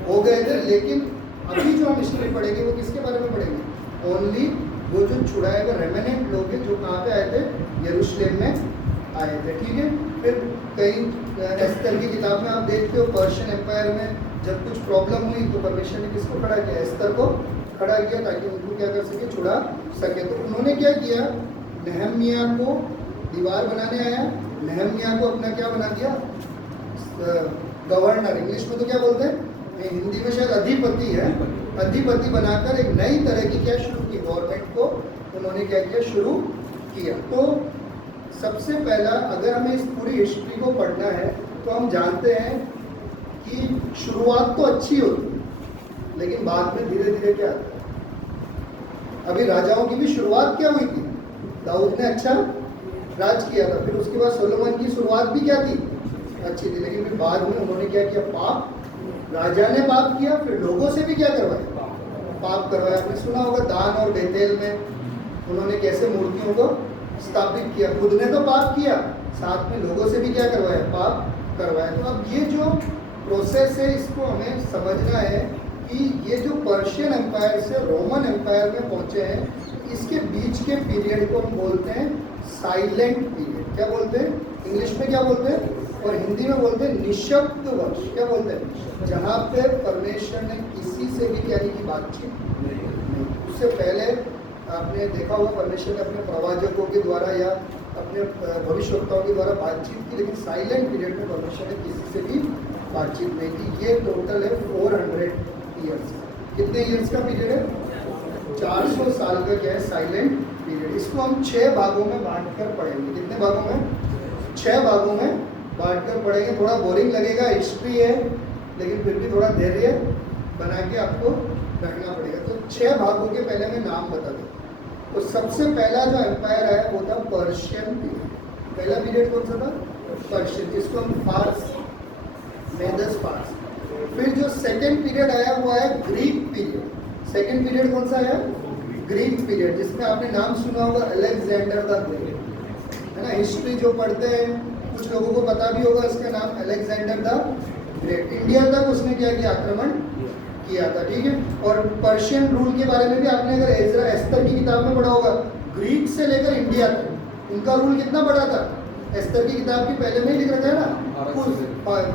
हो गए थे। लेकिन अभी जो हम हिस्ट्री पढ़ेंगे वो किसके बारे में पढ़ेंगे? ओनली वो जो छुड़ाए हुए रेमेनेंट लोग हैं, जो कहाँ पे आए थे? यरूशलेम में आए थे। ठीक है। फिर कई एस्तर की किताब में आप देखते हो, पर्शियन एम्पायर में जब कुछ प्रॉब्लम हुई तो परमेश्वर ने किसको खड़ा किया? एस्तर को खड़ा किया, ताकि उनको क्या कर सके? छुड़ा सके। तो उन्होंने क्या किया? नेहम्याह को दीवार बनाने आया, नेहम्याह को अपना क्या बना दिया? गवर्नर। इंग्लिश में तो क्या बोलते हैं? हिंदी में शायद अधिपति है। अधिपति बनाकर एक नई तरह की क्या शुरू की? गवर्नमेंट को उन्होंने क्या किया? शुरू किया। तो सबसे पहला, अगर हमें इस पूरी हिस्ट्री को पढ़ना है तो हम जानते हैं कि शुरुआत तो अच्छी होती है, लेकिन बाद में धीरे धीरे क्या आता है? अभी राजाओं की भी शुरुआत क्या हुई थी? दाऊद ने अच्छा राज किया था। फिर उसके बाद सोलोमन की शुरुआत भी क्या थी? अच्छी थी। लेकिन फिर बाद में उन्होंने क्या किया? पाप। राजा ने पाप किया, फिर लोगों से भी क्या करवाया? पाप करवाया। आपने सुना होगा दान और बेतेल में उन्होंने कैसे मूर्तियों को स्थापित किया। खुद ने तो पाप किया, साथ में लोगों से भी क्या करवाया? पाप करवाया। तो अब ये जो प्रोसेस है, इसको हमें समझना है कि ये जो पर्शियन एम्पायर से रोमन एम्पायर में पहुंचे हैं, इसके बीच के पीरियड को हम बोलते हैं साइलेंट पीरियड। क्या बोलते हैं? इंग्लिश में क्या बोलते हैं? और हिंदी में बोलते हैं निशब्द वर्ष। क्या बोलते हैं? जहाँ पे परमेश्वर ने किसी से भी क्या की बातचीत नहीं। उससे पहले आपने देखा होगा, परमेश्वर ने अपने प्रवाचकों के द्वारा या अपने भविष्यवक्ताओं के द्वारा बातचीत की, लेकिन साइलेंट पीरियड में परमेश्वर ने किसी से भी बातचीत नहीं की। ये टोटल है 400 ईयर्स। कितने ईयर्स का पीरियड है? 400 साल का क्या है? Silent period. इसको हम 6 भागों में बांटकर पढ़ेंगे। कितने भागों में? 6 भागों में बांटकर पढ़ेंगे। थोड़ा बोरिंग लगेगा, हिस्ट्री है, लेकिन फिर भी थोड़ा धैर्य बना के आपको रखना पड़ेगा। तो 6 भागों के पहले मैं नाम बता दूँ। तो सबसे पहला जो एम्पायर आया वो था पर्शियन पीरियड। पहला पीरियड कौन सा था? पर्शियन, जिसको हम फार्स, मेदस फार्स। फिर जो सेकेंड पीरियड आया वो आया ग्रीक पीरियड। सेकेंड पीरियड कौन सा आया? ग्रीक पीरियड, जिसमें आपने नाम सुना होगा अलेक्जेंडर द ग्रेट, है ना। हिस्ट्री जो पढ़ते हैं कुछ लोगों को पता भी होगा इसका नाम, अलेक्जेंडर द ग्रेट। इंडिया तक उसने क्या किया? आक्रमण किया था। ठीक है। और पर्शियन रूल के बारे में भी आपने अगर एजरा एस्तर की किताब में पढ़ा होगा, ग्रीक से लेकर इंडिया तक उनका रूल कितना बड़ा था। एस्तर की किताब की पहले में ही लिख रखा है ना,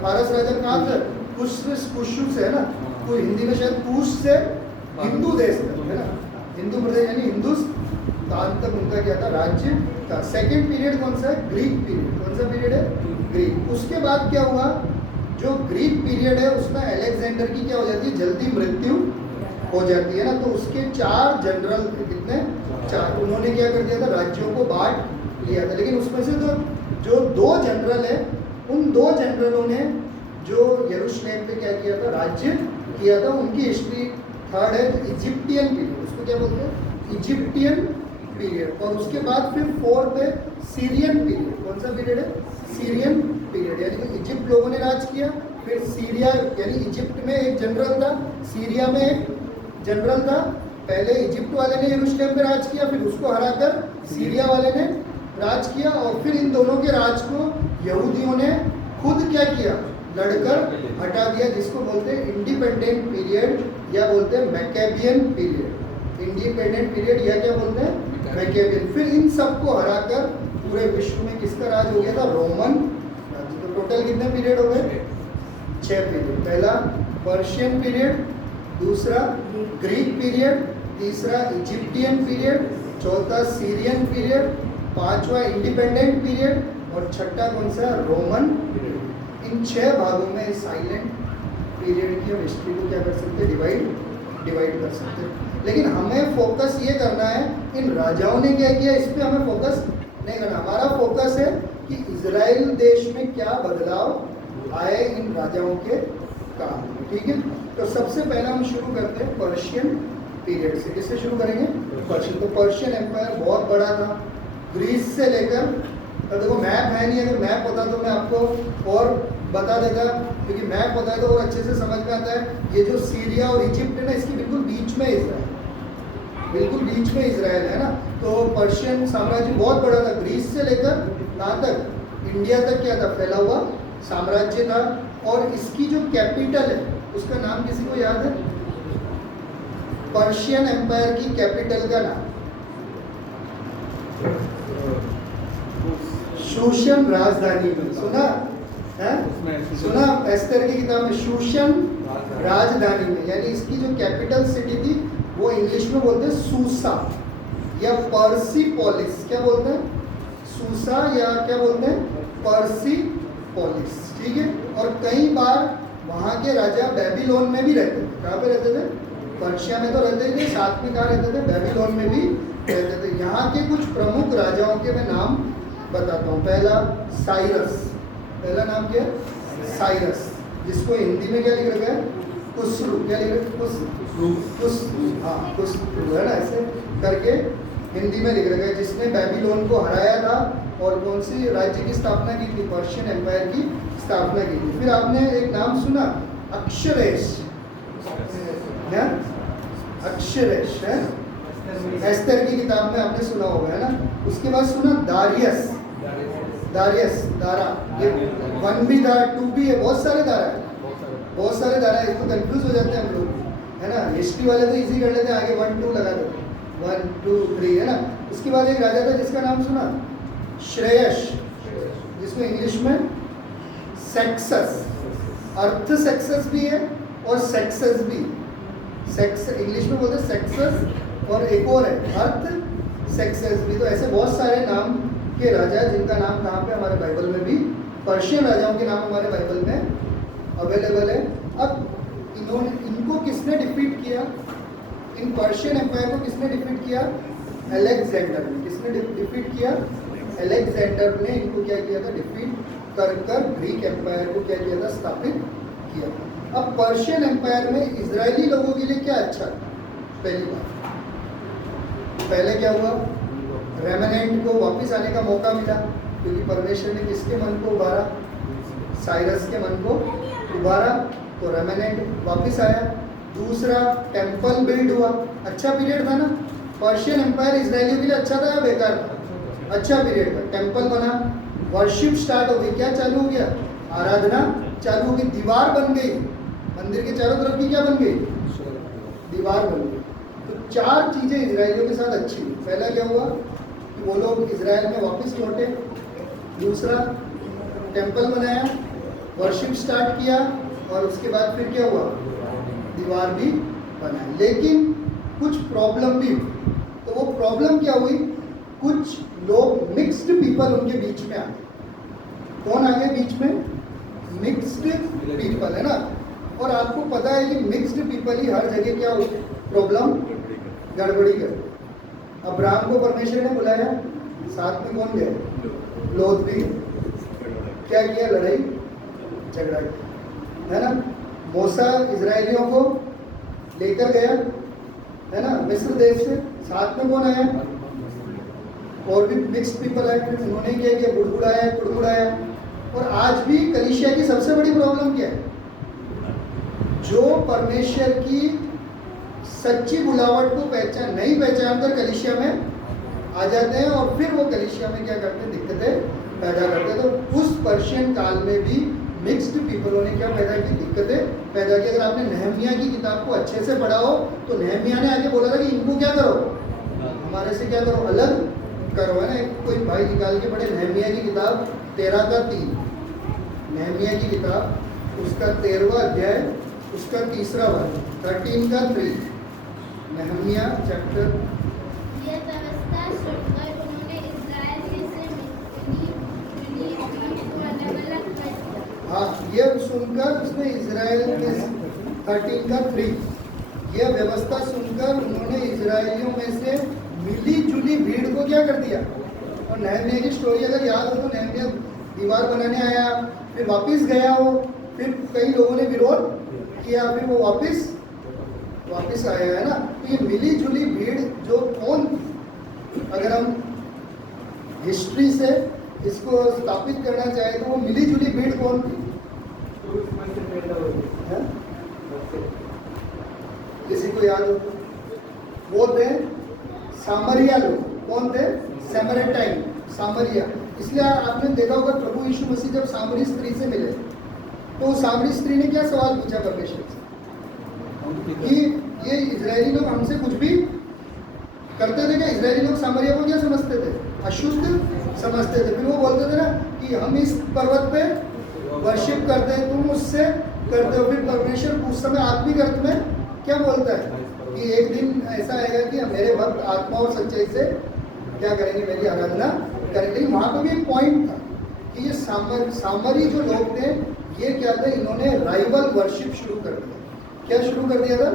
फारस राजा कहाँ थे? कुश से, है ना। कोई हिंदी में शायद कुश से हिंदू देश था, है ना, हिंदू प्रदेश, यानी हिंदुस्तान तक उनका क्या था? राज्य था। सेकेंड पीरियड कौन सा है? Greek period. कौन सा पीरियड है? ग्रीक। उसके बाद क्या हुआ? जो ग्रीक पीरियड है उसमें अलेक्जेंडर की क्या हो जाती है? जल्दी मृत्यु हो जाती है ना। तो उसके 4 जनरल थे। कितने? 4। उन्होंने क्या कर दिया था? राज्यों को बांट लिया था। लेकिन उसमें से तो जो 2 जनरल है, उन 2 जनरलों ने जो यरूशलेम पे क्या किया था? राज्य किया था। उनकी हिस्ट्री थर्ड है इजिप्टियन पीरियड। उसको क्या बोलते हैं? Egyptian period. और उसके बाद फिर फोर्थ है सीरियन पीरियड। कौन सा पीरियड है? सीरियन पीरियड, यानी कि इजिप्ट लोगों ने राज किया, फिर सीरिया यानी इजिप्ट में एक जनरल था, सीरिया में एक जनरल था। पहले इजिप्ट वाले ने यरूशलेम पे राज किया, फिर उसको हराकर सीरिया वाले ने राज किया, और फिर इन दोनों के राज को यहूदियों ने खुद क्या किया? लड़कर हटा दिया, जिसको बोलते हैं इंडिपेंडेंट पीरियड या बोलते हैं मैकेबियन पीरियड। इंडिपेंडेंट पीरियड या क्या बोलते हैं? मैकेबियन। फिर इन सबको हराकर पूरे विश्व में किसका राज हो गया था? रोमन राज। तो टोटल कितने पीरियड हो गए? 6 पीरियड। पहला पर्शियन पीरियड, दूसरा ग्रीक पीरियड, तीसरा इजिप्टियन पीरियड, चौथा सीरियन पीरियड, पांचवा इंडिपेंडेंट पीरियड, और छठा कौन सा? Roman period. इन 6 भागों में साइलेंट पीरियड की हम हिस्ट्री को क्या कर सकते हैं? डिवाइड कर सकते हैं। लेकिन हमें फोकस ये करना है, इन राजाओं ने क्या किया इस पे हमें फोकस नहीं करना। हमारा फोकस है कि इजराइल देश में क्या बदलाव आए इन राजाओं के काम में। ठीक है, तो सबसे पहला हम शुरू करते हैं पर्शियन पीरियड से। किससे शुरू करेंगे? पर्शियन। तो पर्शियन एम्पायर बहुत बड़ा था, ग्रीस से लेकर, अब देखो मैप है नहीं, अगर मैप होता तो मैं आपको और बता देता, क्योंकि मैप होता है तो और अच्छे से समझ में आता है। ये जो सीरिया और इजिप्ट है ना, इसके बिल्कुल बीच में इजराइल, बिल्कुल बीच में इजराइल है ना। तो पर्शियन साम्राज्य बहुत बड़ा था, ग्रीस से लेकर कहाँ तक? इंडिया तक क्या था? फैला हुआ साम्राज्य था। और इसकी जो कैपिटल है उसका नाम किसी को याद है? पर्शियन एम्पायर की कैपिटल का नाम शूशन राजधानी में। सुना है? सुना? एस्तर की किताब में शूशन राजधानी में, यानी इसकी जो कैपिटल सिटी थी वो इंग्लिश में बोलते हैं सूसा या पर्सिपोलिस। क्या बोलते हैं? सूसा या क्या बोलते हैं? पर्सिपोलिस। ठीक है, और कई बार वहाँ के राजा बेबीलोन में भी रहते थे। कहाँ पे रहते थे? पर्शिया में तो रहते थे, साथ में कहाँ रहते थे? बेबीलोन में भी रहते थे। यहाँ के कुछ प्रमुख राजाओं के मैं नाम बताता हूँ। पहला साइरस। पहला नाम क्या है? साइरस, जिसको हिंदी में क्या लिख रखा है? खुसरू। क्या लिख रखा है? खुसरू। हाँ, खुसरू है ना, ऐसे करके हिंदी में लिख रखा है। जिसने बेबीलोन को हराया था और कौन सी राज्य की स्थापना की थी? पर्शियन एम्पायर की स्थापना की थी। फिर आपने एक नाम सुना, अक्षरेश है? अक्षरेश है, एस्तर की किताब में आपने सुना होगा, है ना। उसके बाद सुना दारियस। दारियस, दारा, ये 1 भी था, 2 भी है, बहुत सारे दारा है, बहुत सारे दारा है। इसको कंफ्यूज हो जाते हैं हम लोग, है ना। हिस्ट्री वाले तो इजी कर लेते हैं, आगे 1 2 लगा देते, 1 2 3, है ना। उसके बाद एक राजा था जिसका नाम सुना, श्रेयस, जिसको इंग्लिश में सेक्सस, अर्थ सेक्सस भी है और सेक्सस भी। सेक्स इंग्लिश में बोलते हैं सेक्सस, और एक और है अर्थ सेक्सस भी। तो ऐसे बहुत सारे नाम के राजा जिनका नाम कहाँ पे? हमारे बाइबल में भी पर्शियन राजाओं के नाम हमारे बाइबल में अवेलेबल है। अब इनको किसने डिफीट किया? इन पर्शियन एम्पायर को किसने डिफीट किया? अलेक्जेंडर ने। किसने डिफीट किया? अलेक्जेंडर ने इनको क्या किया था? डिफीट कर ग्रीक एम्पायर को क्या किया था? स्थापित किया। अब पर्शियन एम्पायर में इजरायली लोगों के लिए क्या अच्छा? पहली बात, पहले क्या हुआ? रेमेनेंट को वापस आने का मौका मिला, क्योंकि परमेश्वर ने किसके मन को उभारा? साइरस के मन को उभारा, तो रेमेनेंट वापस आया। दूसरा, टेम्पल बिल्ड हुआ। अच्छा पीरियड था ना। पर्शियन एम्पायर इजरायलियों के लिए अच्छा था या बेकार था? अच्छा पीरियड था। टेम्पल बना, वर्शिप स्टार्ट हो गई। क्या चालू हो गया? आराधना चालू हो गई। दीवार बन गई, मंदिर के चारों तरफ की क्या बन गई? दीवार बन गई। तो 4 चीज़ें इजरायलियों के साथ अच्छी हुई। पहला क्या हुआ कि वो लोग इजराइल में वापस लौटे। दूसरा, टेम्पल बनाया, वर्शिप स्टार्ट किया, और उसके बाद फिर क्या हुआ? दीवार भी बनाई। लेकिन कुछ प्रॉब्लम भी हुई। तो वो प्रॉब्लम क्या हुई? कुछ लोग मिक्स्ड पीपल उनके बीच में आ गए। कौन आ गए बीच में? मिक्स्ड पीपल, है ना। और आपको पता है कि मिक्स्ड पीपल ही हर जगह क्या प्रॉब्लम, गड़बड़ी कर। अब्राहम को परमेश्वर ने बुलाया, साथ में कौन गया? लोथ भी। क्या किया? लड़ाई झगड़ा किया, है ना। मूसा इजरायलियों को लेकर गया, है ना, मिस्र देश से। साथ में कौन आया? और भी मिक्स्ड पीपल आए, फिर उन्होंने क्या किया, गुड़गुड़ाया। और आज भी कलीसिया की सबसे बड़ी प्रॉब्लम क्या है, जो परमेश्वर की सच्ची बुलावट को नहीं पहचान कर कलीसिया में आ जाते हैं और फिर वो कलीसिया में क्या करते हैं, दिक्कतें पैदा करते हैं। तो उस पर्शियन काल में भी मिक्स्ड पीपलों ने क्या पैदा की, दिक्कतें पैदा की। अगर आपने नहमिया की किताब को अच्छे से पढ़ा हो तो नहमिया ने आके बोला था कि इनको क्या करो, हमारे से क्या करो, अलग करो, है ना। एक कोई भाई निकाल के पढ़े नहमिया की किताब 13:3, नहमिया की किताब उसका 13वां अध्याय उसका 3रा वर्ष 13:3, नहमिया चैप्टर। ये व्यवस्था सुनकर उन्होंने इस्राएल में से मिली को अलग-अलग कर दिया। हाँ, ये सुनकर उसने इजराइल में 13:3, यह व्यवस्था सुनकर उन्होंने इजराइलियों में से मिली जुली भीड़ को क्या कर दिया। और नहमिया की स्टोरी अगर याद हो तो नहमिया दीवार बनाने आया, फिर वापस गया हो, फिर कई लोगों ने विरोध किया, फिर वो वापस आया, है ना। तो ये मिली जुली भीड़ जो कौन, अगर हम हिस्ट्री से इसको स्थापित करना चाहे तो वो मिली जुली भीड़ कौन थी, है? किसी को याद हो? वो थे सामरिया लोग। कौन थे? सैमरिटाइन, सामरिया। इसलिए आपने देखा होगा प्रभु यीशु मसीह जब सामरी स्त्री से मिले तो सामरी स्त्री ने क्या सवाल पूछा परमेश्वर से कि ये इजरायली लोग हमसे कुछ भी करते थे क्या? इजरायली लोग सामरिया को क्या समझते थे? अशुद्ध समझते थे। फिर वो बोलते थे ना कि हम इस पर्वत पे वर्शिप करते हैं, तुम उससे करते हो। फिर परमेश्वर उस समय आत्मिक अर्थ में क्या बोलता है कि एक दिन ऐसा आएगा कि मेरे भक्त आत्मा और सच्चाई से क्या करेंगे, मेरी आराधना करेंगे। वहाँ पर भी एक पॉइंट था कि ये सामरी जो लोग थे ये क्या थे, इन्होंने राइवल वर्शिप शुरू कर दिया। क्या शुरू कर दिया था?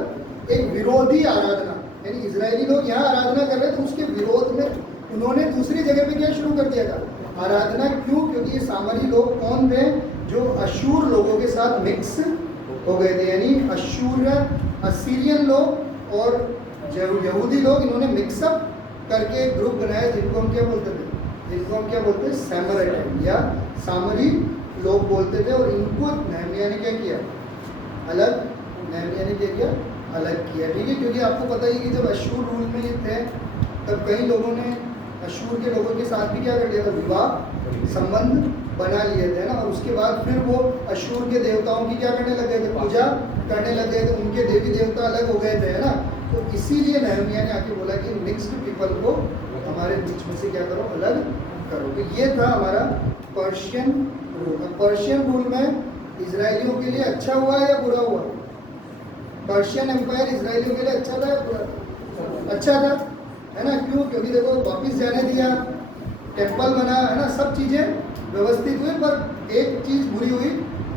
एक विरोधी आराधना, यानी इजरायली लोग यहाँ आराधना कर रहे थे, उसके विरोध में उन्होंने दूसरी जगह पे क्या शुरू कर दिया था, आराधना। क्यों? क्योंकि ये सामरी लोग कौन थे? जो अशूर लोगों के साथ मिक्स हो गए थे, यानी असीरियन लोग और यहूदी लोग, इन्होंने मिक्सअप करके एक ग्रुप बनाया जिनको हम क्या बोलते थे, सैमराइट या सामरी लोग बोलते थे। और इनको नहमिया ने क्या किया, नहमिया ने क्या किया, अलग किया। ठीक है, क्योंकि आपको पता ही कि जब अशूर रूल में ये थे तब कई लोगों ने अशूर के लोगों के साथ भी क्या कर लिया था, विवाह संबंध बना लिए थे ना। और उसके बाद फिर वो अशूर के देवताओं की क्या करने लग गए थे, पूजा करने लग गए थे, उनके देवी देवता अलग हो गए थे, है ना। तो इसीलिए नहमिया ने आके बोला कि मिक्स्ड पीपल को हमारे बीच में से क्या करो, अलग करो। तो ये था हमारा पर्शियन रूल। पर्शियन रूल में इजरायलियों के लिए अच्छा हुआ या बुरा हुआ? पर्शियन एम्पायर इजरायलियों के लिए अच्छा था या बुरा? अच्छा था, है ना। क्यों? क्योंकि देखो वापिस जाने दिया, टेम्पल बना, है ना, सब चीज़ें व्यवस्थित हुई। पर एक चीज़ बुरी हुई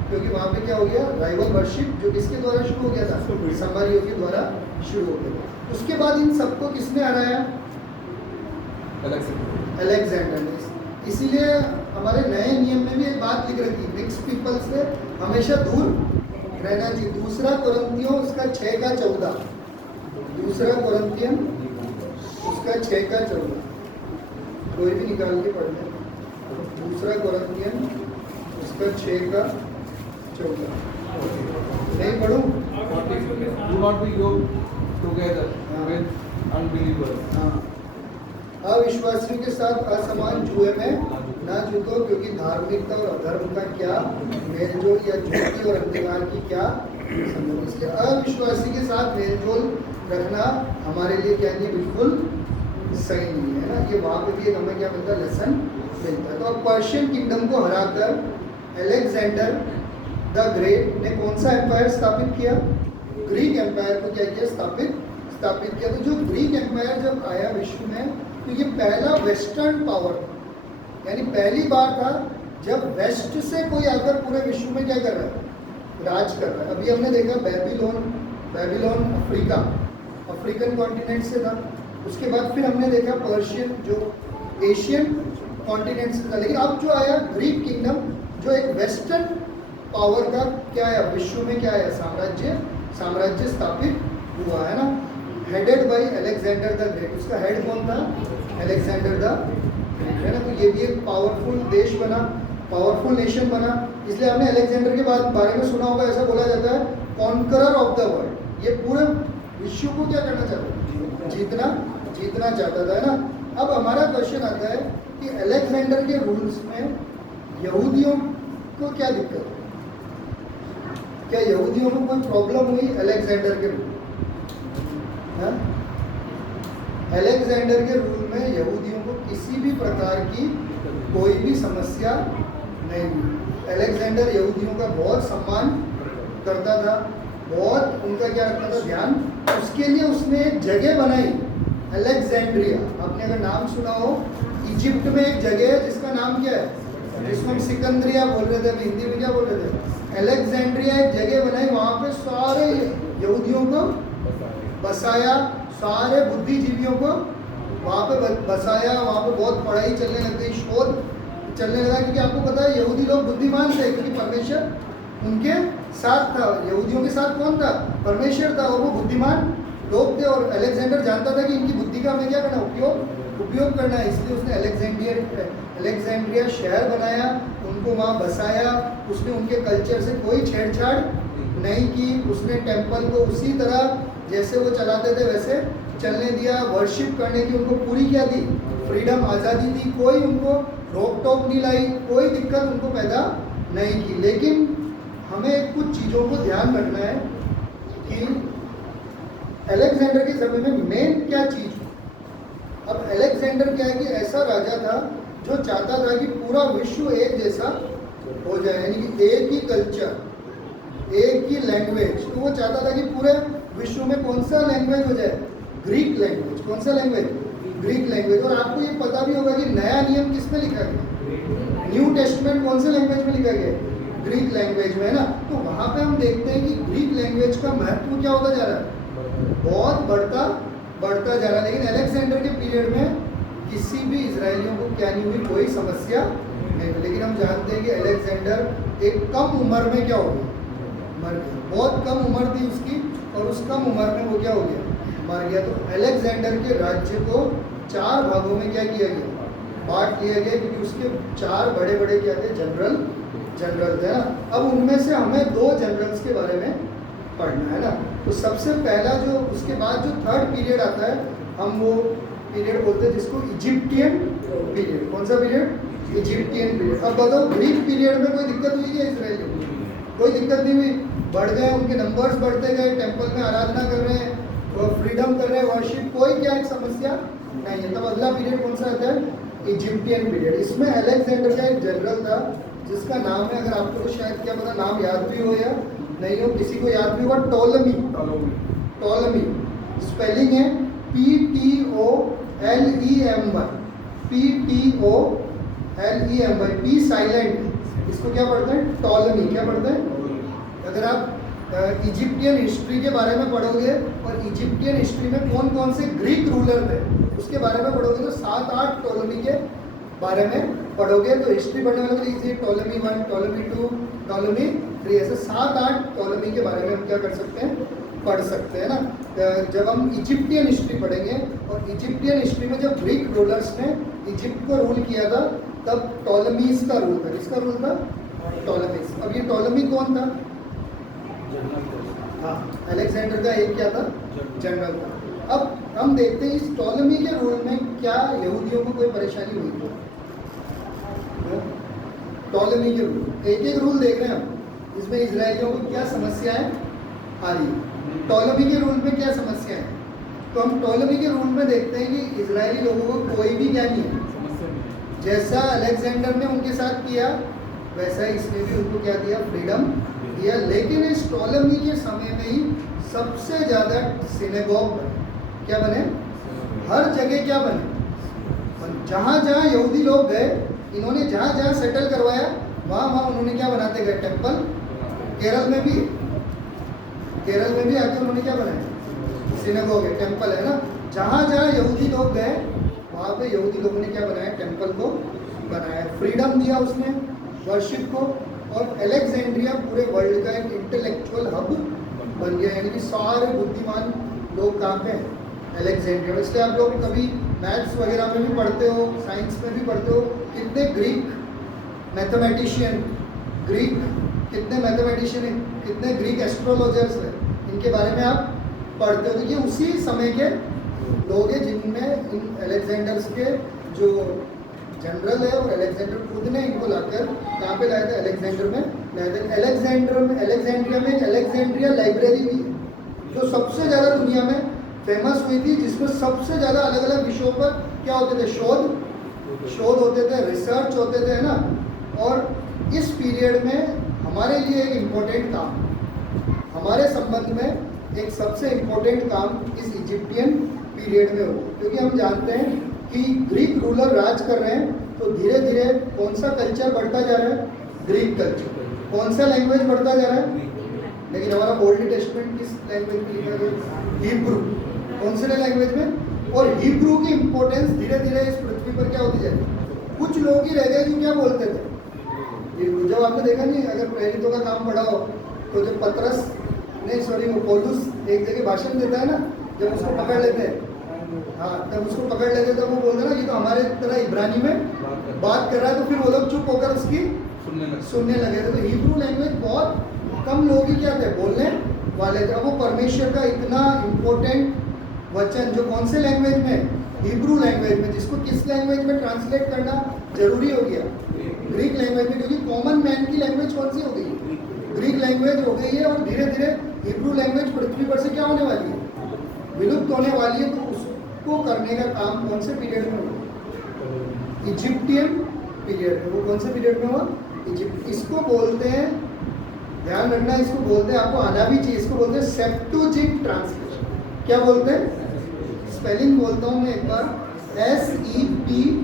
क्योंकि वहाँ पे क्या हो गया, राइवल वर्शिप जो किसके द्वारा शुरू हो गया था, सामरियों के द्वारा शुरू हो गया। उसके बाद इन सबको किसने हराया? अलेक्जेंडर ने। इसीलिए हमारे नए नियम में भी एक बात लिख रखी, मिक्स पीपल से हमेशा दूर रहना चाहिए। 2 कोरिन्थियों उसका 6:14, 2 कोरिन्थियन उसका 6:14, कोई भी निकाल के पढ़ लें। 2 कोरिन्थियन उसका 6:14, नहीं पढ़ूं? Do not be yoked together with unbelievers. हाँ, अविश्वासियों के साथ असमान जुए में ना जूतो, क्योंकि धार्मिकता और अधर्म का क्या मेलजोल, या ज्योति और अंधकार की क्या संबंध। इसलिए अविश्वासी के साथ मेलजोल रखना हमारे लिए क्या नहीं, बिल्कुल सही नहीं है ना। ये वहाँ पे भी एक हमें क्या मिलता है, लेसन मिलता है। तो अब पर्शियन किंगडम को हराकर अलेक्जेंडर द ग्रेट ने कौन सा एम्पायर स्थापित किया? ग्रीक एम्पायर को क्या किया, स्थापित किया। तो जो ग्रीक एम्पायर जब आया विश्व में तो ये पहला वेस्टर्न पावर, यानी पहली बार था जब वेस्ट से कोई आकर पूरे विश्व में क्या कर रहा है, राज कर रहा है। अभी हमने देखा बेबीलोन अफ्रीकन कॉन्टिनेंट से था। उसके बाद फिर हमने देखा पर्शियन जो एशियन कॉन्टिनेंट से था। लेकिन अब जो आया ग्रीक किंगडम, जो एक वेस्टर्न पावर का क्या है, विश्व में क्या है, साम्राज्य स्थापित हुआ, है ना। Headed by Alexander the great. उसका हेड कौन था? अलेक्जेंडर द है ना। तो ये भी एक पावरफुल देश बना, पावरफुल नेशन बना। इसलिए आपने अलेक्जेंडर के बारे में सुना होगा, ऐसा बोला जाता है कॉन्करर ऑफ द वर्ल्ड। ये पूरे विश्व को क्या करना चाहता था? जीतना चाहता था, है ना। अब हमारा क्वेश्चन आता है कि अलेक्जेंडर के रूल्स में यहूदियों को क्या दिक्कत है? क्या यहूदियों को कोई प्रॉब्लम हुई अलेक्जेंडर के रूल? अलेक्जेंडर के रूल में यहूदियों को किसी भी प्रकार की कोई भी समस्या नहीं हुई। अलेक्जेंडर यहूदियों का बहुत सम्मान करता था, बहुत उनका क्या रखता था, ध्यान। उसके लिए उसने एक जगह बनाई, अलेक्जेंड्रिया। आपने अगर नाम सुना हो, इजिप्ट में एक जगह है जिसका नाम क्या है, जिसको हम सिकंदरिया बोल रहे थे, हिंदी में क्या बोल रहे थे, अलेक्जेंड्रिया। एक जगह बनाई, वहाँ पे सारे यहूदियों को बसाया, सारे बुद्धिजीवियों को वहाँ पे बसाया। वहाँ पे बहुत पढ़ाई चलने लग गई, शोध चलने लगा, क्योंकि आपको पता है यहूदी लोग बुद्धिमान थे, क्योंकि परमेश्वर उनके साथ था। यहूदियों के साथ कौन था? परमेश्वर था, और वो बुद्धिमान लोग थे। और अलेक्जेंडर जानता था कि इनकी बुद्धि का हमें क्या करना, उपयोग करना है। इसलिए उसने अलेक्जेंड्रिया शहर बनाया, उनको वहाँ बसाया। उसने उनके कल्चर से कोई छेड़छाड़ नहीं की। उसने टेम्पल को उसी तरह जैसे वो चलाते थे वैसे चलने दिया। वर्शिप करने की उनको पूरी क्या दी, फ्रीडम, आज़ादी दी। कोई उनको रोक टोक नहीं लाई, कोई दिक्कत उनको पैदा नहीं की। लेकिन हमें कुछ चीज़ों को ध्यान रखना है कि अलेक्जेंडर के समय में मेन क्या चीज़। अब अलेक्जेंडर क्या है कि ऐसा राजा था जो चाहता था कि पूरा विश्व एक जैसा हो जाए, यानी कि एक ही कल्चर, एक ही लैंग्वेज। तो वो चाहता था कि पूरे विश्व में कौन सा लैंग्वेज हो जाए, ग्रीक लैंग्वेज। कौन सा लैंग्वेज? Greek language. और आपको ये पता भी होगा कि नया नियम किस में लिखा गया, न्यू टेस्टमेंट कौन से लैंग्वेज में लिखा गया, ग्रीक लैंग्वेज में, है ना। तो वहाँ पे हम देखते हैं कि ग्रीक लैंग्वेज का महत्व क्या होता जा रहा है, बहुत बढ़ता जा रहा है। लेकिन अलेक्जेंडर के पीरियड में किसी भी इजरायलियों को क्या नहीं हुई, कोई समस्या नहीं हुई। लेकिन हम जानते हैं कि अलेक्जेंडर एक कम उम्र में क्या हो गया, मर गया। बहुत कम उम्र थी उसकी, और उस कम उम्र में वो क्या हो गया, मर गया। तो अलेक्जेंडर के राज्य को 4 भागों में क्या किया गया, बांट लिया गया, क्योंकि उसके 4 बड़े बड़े क्या थे, जनरल थे ना। अब उनमें से हमें 2 जनरल्स के बारे में पढ़ना है ना। तो सबसे पहला जो, उसके बाद जो 3rd पीरियड आता है, हम वो पीरियड बोलते हैं जिसको इजिप्टियन पीरियड। कौन सा पीरियड? Egyptian period. अब बताओ, ग्रीक पीरियड में कोई दिक्कत हुई क्या इजराइलियों को? कोई दिक्कत नहीं हुई। बढ़ गए, उनके नंबर्स बढ़ते गए, टेम्पल में आराधना कर रहे हैं, फ्रीडम कर रहे हैं, वर्शिप, कोई क्या एक समस्या नहीं है। तब अगला पीरियड कौन सा आता है, इजिप्टियन पीरियड। इसमें अलेक्जेंडर का एक जनरल था जिसका नाम है, अगर आपको तो शायद क्या पता, नाम याद भी हो या नहीं हो, किसी को याद भी होगा, टोलमी। स्पेलिंग है PTOLEMY, पी साइलेंट, इसको क्या पढ़ते हैं, टोलमी। क्या पढ़ते हैं? अगर आप इजिप्टियन हिस्ट्री के बारे में पढ़ोगे और इजिप्टियन हिस्ट्री में कौन कौन से ग्रीक रूलर थे उसके बारे में पढ़ोगे, तो 7-8 टोलमी के बारे में पढ़ोगे। तो हिस्ट्री पढ़ने वाले को इजी, टोलमी 1, टोलमी 2, टोलमी 3, ऐसे 7-8 टोलमी के बारे में हम क्या कर सकते हैं, पढ़ सकते हैं ना। जब हम इजिप्टियन हिस्ट्री पढ़ेंगे, और इजिप्टियन हिस्ट्री में जब ग्रीक रूलर्स ने इजिप्ट को रूल किया था, तब टोलमीज का रूल था। किसका रूल था? टोलमीज। अब ये टोलमी कौन था? हाँ, अलेक्जेंडर का एक क्या था, जनरल था। अब हम देखते हैं इस टोलमी के रूल में क्या यहूदियों को कोई परेशानी हुई थी। टोलमी के रूल, एक रूल देख रहे हैं हम, इसमें इजरायलियों को क्या समस्याएं आ रही है। टोलमी के रूल में क्या समस्या है, तो हम टोलमी के रूल में देखते हैं कि इजरायली लोगों को कोई भी क्या नहीं है, जैसा अलेक्जेंडर ने उनके साथ किया वैसा ही इसने भी उनको क्या दिया, फ्रीडम दिया। लेकिन इस टोलमी के समय में ही सबसे ज़्यादा सिनेगोग बने। क्या बने? हर जगह क्या बने, जहाँ जहाँ यहूदी लोग गए, इन्होंने जहाँ जहाँ सेटल करवाया, वहाँ उन्होंने क्या बनाते गए, टेम्पल। केरल में भी आकर उन्होंने क्या बनाया, सिनेगोग है, टेम्पल है ना। जहाँ जहाँ यहूदी लोग गए, वहाँ पे यहूदी लोगों ने क्या बनाया, टेम्पल को बनाया। फ्रीडम दिया उसने वर्शिप को। और अलेक्जेंड्रिया पूरे वर्ल्ड का एक इंटेलेक्चुअल हब बन गया, यानी कि सारे बुद्धिमान लोग कहाँ पे हैं, अलेक्जेंड्रिया। इसलिए आप लोग कभी मैथ्स वगैरह में भी पढ़ते हो, साइंस में भी पढ़ते हो, कितने ग्रीक मैथमेटिशियन, कितने ग्रीक एस्ट्रोलॉजर्स हैं, इनके बारे में आप पढ़ते हो। तो ये उसी समय के लोग हैं जिनमें इन अलेक्जेंडर्स के जो जनरल है और अलेक्जेंडर खुद ने इनको लाकर कहाँ पे लाया था? अलेक्जेंडर में लाया था। अलेक्जेंड्रिया में अलेक्जेंड्रिया लाइब्रेरी भी है जो सबसे ज़्यादा दुनिया में फेमस हुई थी, जिसमें सबसे ज़्यादा अलग अलग विषयों पर क्या होते थे? शोध होते थे, रिसर्च होते थे, है ना। और इस पीरियड में हमारे लिए एक इम्पोर्टेंट काम, हमारे संबंध में एक सबसे इम्पोर्टेंट काम इस इजिप्टियन पीरियड में हो, क्योंकि हम जानते हैं कि ग्रीक रूलर राज कर रहे हैं, तो धीरे धीरे कौन सा कल्चर बढ़ता जा रहा है? Greek culture. कौन सा लैंग्वेज बढ़ता जा रहा है? लेकिन हमारा ओल्ड टेस्टमेंट किस लैंग्वेज में लिखा गया? हिब्रू। कौन से लैंग्वेज में? और हिब्रू की इंपॉर्टेंस धीरे धीरे इस पृथ्वी पर क्या होती जा रही है? कुछ लोग ही रह गए जो क्या बोलते थे जब आपने देखा नहीं, अगर प्रेरितों का काम पढ़ा हो तो जब पौलुस एक जगह भाषण देता है ना, जब उसको पकड़ लेते हैं, हाँ, तब उसको पकड़ लेते हैं, तब वो बोलते हैं ना, ये तो हमारे तरह इब्रानी में बात कर रहा है, तो फिर वो लोग चुप होकर उसकी सुनने लगे थे। तो हिब्रू लैंग्वेज बहुत कम लोग ही क्या थे? बोलने वाले थे। अब वो परमेश्वर का इतना इम्पोर्टेंट वचन जो कौन से लैंग्वेज में? हिब्रू लैंग्वेज में, जिसको किस लैंग्वेज में ट्रांसलेट करना जरूरी हो गया? ग्रीक लैंग्वेज में, क्योंकि कॉमन मैन की लैंग्वेज कौन सी हो गई? ग्रीक लैंग्वेज हो गई है। और धीरे धीरे हिब्रू लैंग्वेज पृथ्वी पर से क्या होने वाली है? विलुप्त होने वाली है। तो उसको करने का काम कौन से पीरियड में हुआ? इजिप्टियन पीरियड में। वो कौन से पीरियड में हुआ? इजिप्ट। इसको बोलते हैं, ध्यान रखना, इसको बोलते हैं, आपको आना भी चाहिए, इसको बोलते हैं सेप्टुजिंट ट्रांसलेशन। क्या बोलते हैं? स्पेलिंग बोलता हूँ मैं एक बार, SEPTUAGINT,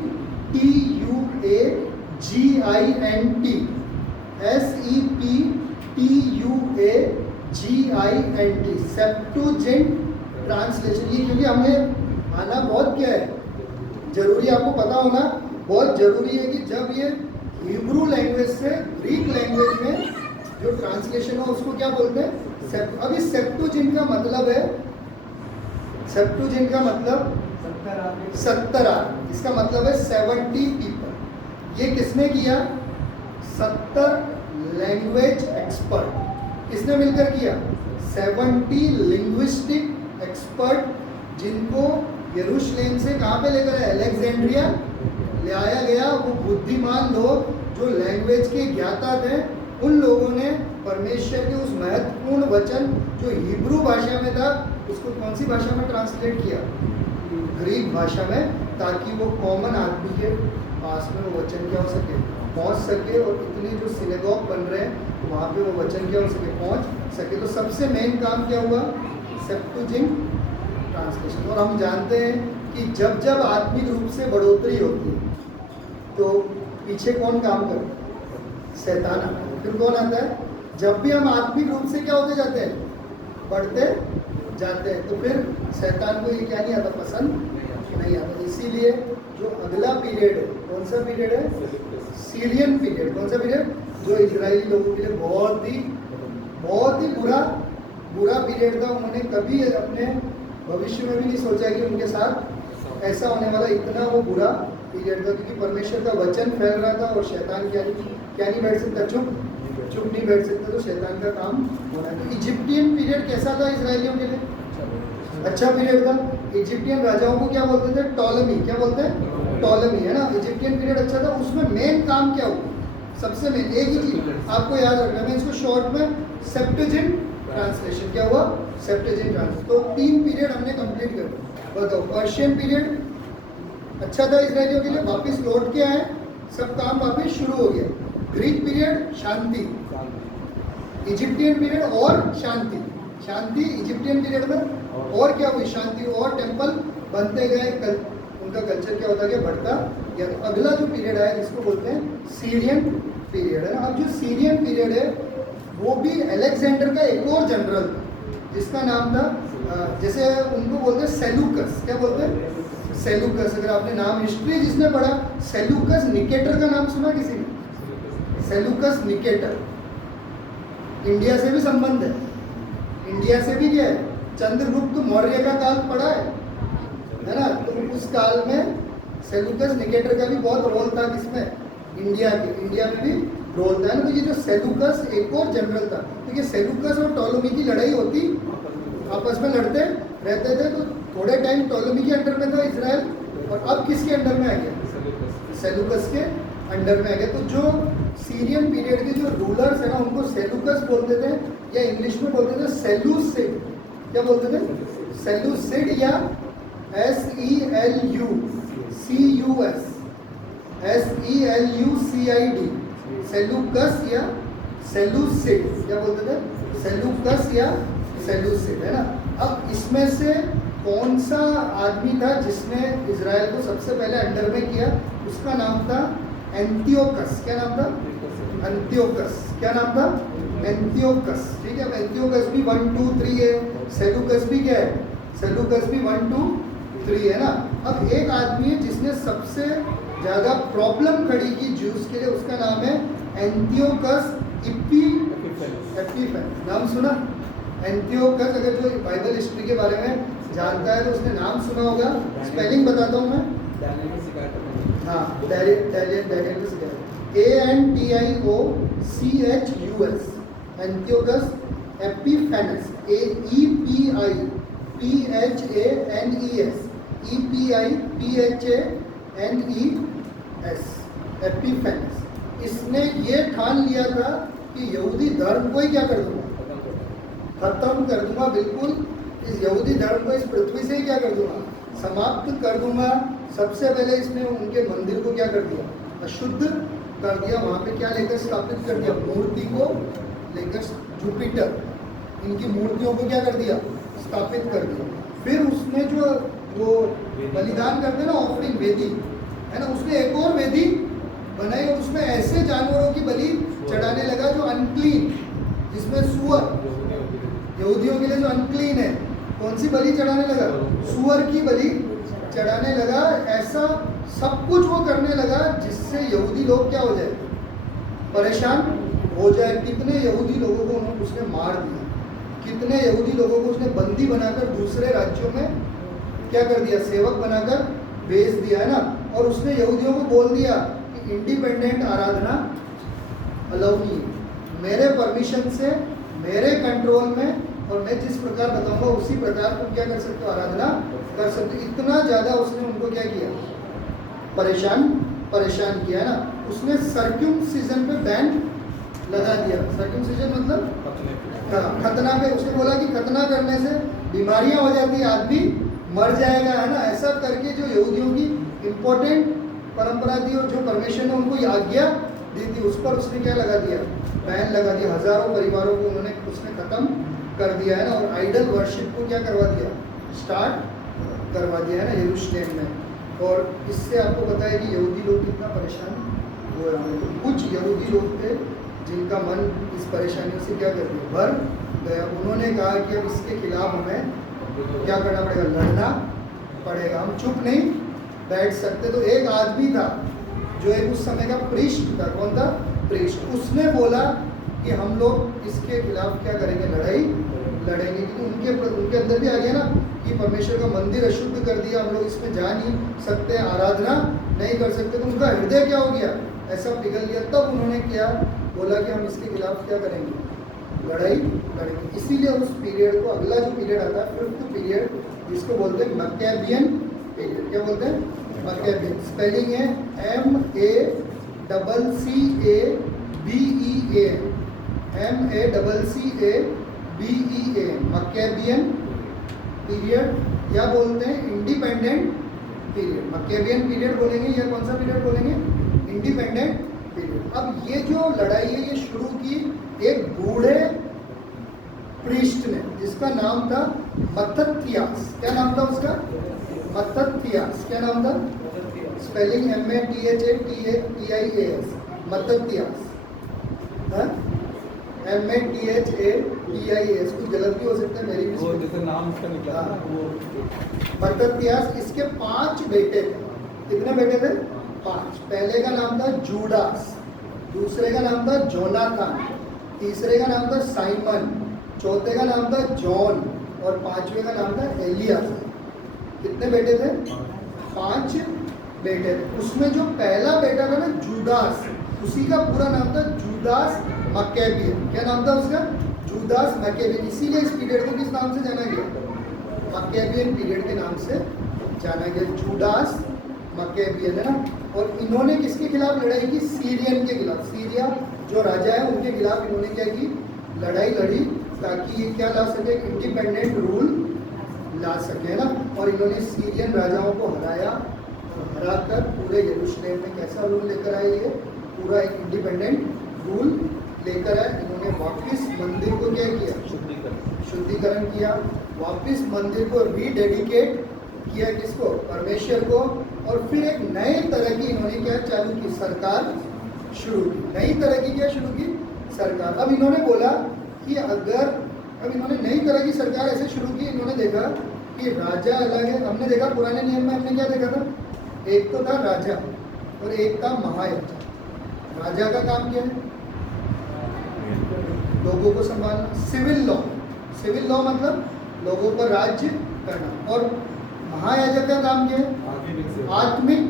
सेप्टुजिंट ट्रांसलेशन। ये क्योंकि हमें आना बहुत क्या है? जरूरी, आपको पता होना बहुत जरूरी है कि जब ये हिब्रू लैंग्वेज से ग्रीक लैंग्वेज में जो ट्रांसलेशन हो उसको क्या बोलते हैं? अभी सेप्टुजिंट का मतलब है, सेप्टुजिंट का मतलब 70, इसका मतलब है 70 पीपल। ये किसने किया? 70 लैंग्वेज एक्सपर्ट। किसने मिलकर किया? 70 लिंग्विस्टिक एक्सपर्ट, जिनको यरूशलेम से कहाँ पे लेकर आया? अलेक्जेंड्रिया ले आया गया। वो बुद्धिमान लोग जो लैंग्वेज के ज्ञाता थे, उन लोगों ने परमेश्वर के उस महत्वपूर्ण वचन जो हिब्रू भाषा में था, उसको कौन सी भाषा में ट्रांसलेट किया? ग्रीक भाषा में, ताकि वो कॉमन आदमी के पास में वो वचन क्या हो सके? पहुंच सके। और इतने जो सिनेगॉग बन रहे हैं वहाँ पे वो वचन क्या हो सके? पहुंच सके। तो सबसे मेन काम क्या हुआ? सेप्टुजिंट ट्रांसलेशन। और हम जानते हैं कि जब जब आत्मिक रूप से बढ़ोतरी होती है तो पीछे कौन काम करता है? शैतान आता है। फिर कौन आता है? जब भी हम आत्मिक रूप से क्या होते जाते हैं? बढ़ते जाते हैं, तो फिर शैतान को ये क्या नहीं आता? पसंद नहीं आता। इसीलिए जो अगला पीरियड है, कौन सा पीरियड है? Syrian period. कौन सा पीरियड? जो इजरायली लोगों के लिए बहुत ही बुरा पीरियड था। उन्होंने कभी अपने भविष्य में भी नहीं सोचा कि उनके साथ ऐसा होने वाला। इतना वो बुरा पीरियड था, क्योंकि परमेश्वर का वचन फैल रहा था और शैतान क्या नहीं बैठ सकता? चुप नहीं बैठ सकता। तो शैतान का काम होना है। तो इजिप्टियन पीरियड कैसा था इसराइलियों के लिए? अच्छा पीरियड था। इजिप्टियन राजाओं को क्या बोलते थे? टॉलमी। क्या बोलते हैं? टॉलमी, है ना। इजिप्टियन पीरियड अच्छा था। उसमें मेन काम क्या हुआ? सबसे मेन एक ही चीज आपको याद रखना है, मैं इसको शॉर्ट में सेप्टुजिंट ट्रांसलेशन। क्या हुआ? सेप्टुजिंट ट्रांसलेशन। तो 3 पीरियड हमने कंप्लीट कर दिया। बताओ, पर्शियन पीरियड अच्छा था इसराइलियों के लिए, वापस लौट के आए, सब काम वापस शुरू हो गया। ग्रीक पीरियड शांति, इजिप्टियन पीरियड और शांति इजिप्टियन पीरियड में और क्या हुई? शांति। और टेम्पल बनते गए, उनका कल्चर क्या होता गया? बढ़ता गया। तो अगला जो पीरियड आया जिसको बोलते हैं सीरियन पीरियड, है ना। अब जो सीरियन पीरियड है वो भी अलेक्जेंडर का एक और जनरल था, जिसका नाम था, जैसे उनको बोलते हैं सेलूकस। क्या बोलते हैं? सेलूकस। अगर आपने नाम हिस्ट्री जिसने पढ़ा, सेलूकस निकेटर का नाम सुना किसी ने? सेलूकस निकेटर। इंडिया से भी संबंध है, इंडिया से भी क्या है? चंद्रगुप्त मौर्य का काल पढ़ा है, है ना। तो उस काल में सेलुकस निकेटर का भी बहुत रोल था, किसमें, इंडिया में भी रोल था ना। तो ये जो सेलुकस एक और जनरल था, तो ये सेलुकस और टॉलेमी की लड़ाई होती, आपस में लड़ते रहते थे। तो थोड़े टाइम टॉलेमी के अंडर में था इजराइल, और अब किसके अंडर में आ गया, सेलुकस के अंडर में आ गया। तो जो सीरियन पीरियड के जो रूलर्स है ना, उनको सेलुकस बोलते थे, या इंग्लिश में बोलते थे सेलूसिड। क्या बोलते थे, सेलूसिड, या SELUCUS, सेलुकस या सेलूसिड। क्या बोलते थे, सेलुकस या सेलूसिड, है ना। अब इसमें से कौन सा आदमी था जिसने इजराइल को सबसे पहले अंडर में किया, उसका नाम था एंटियोकस। क्या नाम था, एंटियोकस। क्या नाम था, एंटियोकस। ठीक है, एंटियोकस भी 1 2 3 है, सेलुकस भी क्या है, सेलुकस भी 1 2 3 है ना। अब एक आदमी है जिसने सबसे ज़्यादा प्रॉब्लम खड़ी की ज्यूस के लिए, उसका नाम है एंटियोकस एपिफेनेस। नाम सुना, एंटियोकस। अगर जो बाइबल हिस्ट्री के बारे में जानता है तो उसने नाम सुना होगा। स्पेलिंग बताता हूँ मैं, हाँ, डैनियल को सिखाया, ANTIOCHUS, Antiochus Epiphanes, EPIPHANES, Epiphanes. इसने ये ठान लिया था कि यहूदी धर्म को ही क्या कर दूंगा, खत्म कर दूंगा, बिल्कुल इस यहूदी धर्म को इस पृथ्वी से ही क्या कर दूंगा, समाप्त कर दूंगा। सबसे पहले इसने उनके मंदिर को क्या कर दिया, अशुद्ध कर दिया। वहाँ पे क्या लेकर स्थापित कर दिया, मूर्ति को लेकर, जुपिटर, इनकी मूर्तियों को क्या कर दिया, स्थापित कर दिया। फिर उसने जो वो बलिदान करते ना, ऑफरिंग वेदी है ना, उसने एक और वेदी बनाई और उसमें ऐसे जानवरों की बलि चढ़ाने लगा जो अनक्लीन, जिसमें सुअर, यहूदियों के लिए जो अनक्लीन है, कौन सी बलि चढ़ाने लगा, सुअर की बलि चढ़ाने लगा। ऐसा सब कुछ वो करने लगा जिससे यहूदी लोग क्या हो जाए, परेशान हो जाए। कितने यहूदी लोगों को उसने मार दिया, कितने यहूदी लोगों को उसने बंदी बनाकर दूसरे राज्यों में क्या कर दिया, सेवक बनाकर भेज दिया, है ना। और उसने यहूदियों को बोल दिया कि इंडिपेंडेंट आराधना अलाउ नहीं है, मेरे परमिशन से, मेरे कंट्रोल में, और मैं जिस प्रकार बताऊंगा उसी प्रकार तुम क्या कर सकते हो, आराधना कर सकते हो। इतना ज़्यादा उसने उनको क्या किया, परेशान किया, है ना। उसने सर्क्यूमसिजन पे बैन लगा दिया। सर्क्यूमसिजन मतलब खतना पे, उसने बोला कि खतना करने से बीमारियां हो जाती है, आदमी मर जाएगा, है ना। ऐसा करके जो यहूदियों की इम्पोर्टेंट परंपरा थी और जो परमेश्वर ने उनको आज्ञा दी थी, उस पर उसने क्या लगा दिया, बैन लगा दिया। हजारों परिवारों को उसने खत्म कर दिया, है ना। और आइडल वर्शिप को क्या करवा दिया, स्टार्ट करवा दिया, है ना, यरूशलेम में। और इससे आपको पता है कि यहूदी लोग कितना परेशान हुए होंगे। तो कुछ यहूदी लोग थे जिनका मन इस परेशानियों से क्या कर दिया, भर गया। उन्होंने कहा कि अब इसके खिलाफ हमें क्या करना पड़ेगा, लड़ना पड़ेगा, हम चुप नहीं बैठ सकते। तो एक आदमी था जो एक उस समय का प्रीस्ट था। कौन था, प्रीस्ट। उसने बोला कि हम लोग इसके खिलाफ क्या करेंगे, लड़ाई लड़ेंगे। क्योंकि उनके अंदर भी आ गया ना कि परमेश्वर का मंदिर अशुद्ध कर दिया, हम लोग इसमें जा नहीं सकते, आराधना नहीं कर सकते। तो उनका हृदय क्या हो गया, ऐसा पिघल गया। तब उन्होंने क्या बोला कि हम इसके खिलाफ क्या करेंगे, लड़ाई लड़ेंगे। इसीलिए उस पीरियड को, अगला जो पीरियड आता है, 5th पीरियड, जिसको बोलते हैं मक्केबियन पीरियड। क्या बोलते हैं, मक्केबियन। स्पेलिंग है MACCABEAN, मक्केबियन पीरियड, या बोलते हैं इंडिपेंडेंट पीरियड। मक्केबियन पीरियड बोलेंगे या कौन सा पीरियड बोलेंगे, इंडिपेंडेंट पीरियड। अब ये जो लड़ाई है ये शुरू की एक बूढ़े प्रीस्ट ने, जिसका नाम था मत्तथियास। क्या नाम था उसका, मत्तथियास। क्या नाम था, स्पेलिंग MATHATIAS, मत्तथियास, MATHATIAS। कुछ गलत भी हो सकता है, मेरी भी जैसे नाम उसका निकला वो मत्तथियास। इसके 5 बेटे थे। कितने बेटे थे, 5। पहले का नाम था जूडास, दूसरे का नाम था जोनाथन, तीसरे का नाम था साइमन, चौथे का नाम था जॉन, और 5वें का नाम था एलियास। कितने कितने बेटे थे? 5 बेटे थे। उसमें जो पहला बेटा था ना जूदास, उसी का पूरा नाम था जूदास मक्केबियन। क्या नाम था उसका? जूदास मक्केबियन। इसीलिए इस पीरियड को किस नाम से जाना गया? मक्केबियन पीरियड के नाम से जाना गया, जूदास मक्केबियन, है ना। और इन्होंने किसके खिलाफ लड़ाई की? सीरियन के खिलाफ। सीरिया जो राजा है उनके खिलाफ इन्होंने क्या की? लड़ाई लड़ी, ताकि ये क्या ला सके? इंडिपेंडेंट रूल ला सके, है ना। और इन्होंने सीरियन राजाओं को हराया, और हरा कर पूरे यरूशलेम में कैसा रूल लेकर आए? ये पूरा एक इंडिपेंडेंट रूल लेकर आए। इन्होंने वापस मंदिर को क्या किया? शुद्धिकरण किया। वापस मंदिर को रीडेडिकेट किया, किसको? परमेश्वर को। और फिर एक नए तरह की इन्होंने क्या चालू की? सरकार शुरू की। नई तरह की क्या शुरू की? सरकार। अब इन्होंने बोला कि अगर, अब इन्होंने नई तरह की सरकार ऐसे शुरू की, इन्होंने देखा कि राजा अलग है। हमने देखा पुराने नियम में, हमने क्या देखा था? एक तो था राजा और एक था महायाजक। राजा का काम क्या है? लोगों को संभालना, सिविल लॉ। सिविल लॉ मतलब लोगों पर राज्य करना। और महायाजक का काम क्या है? आत्मिक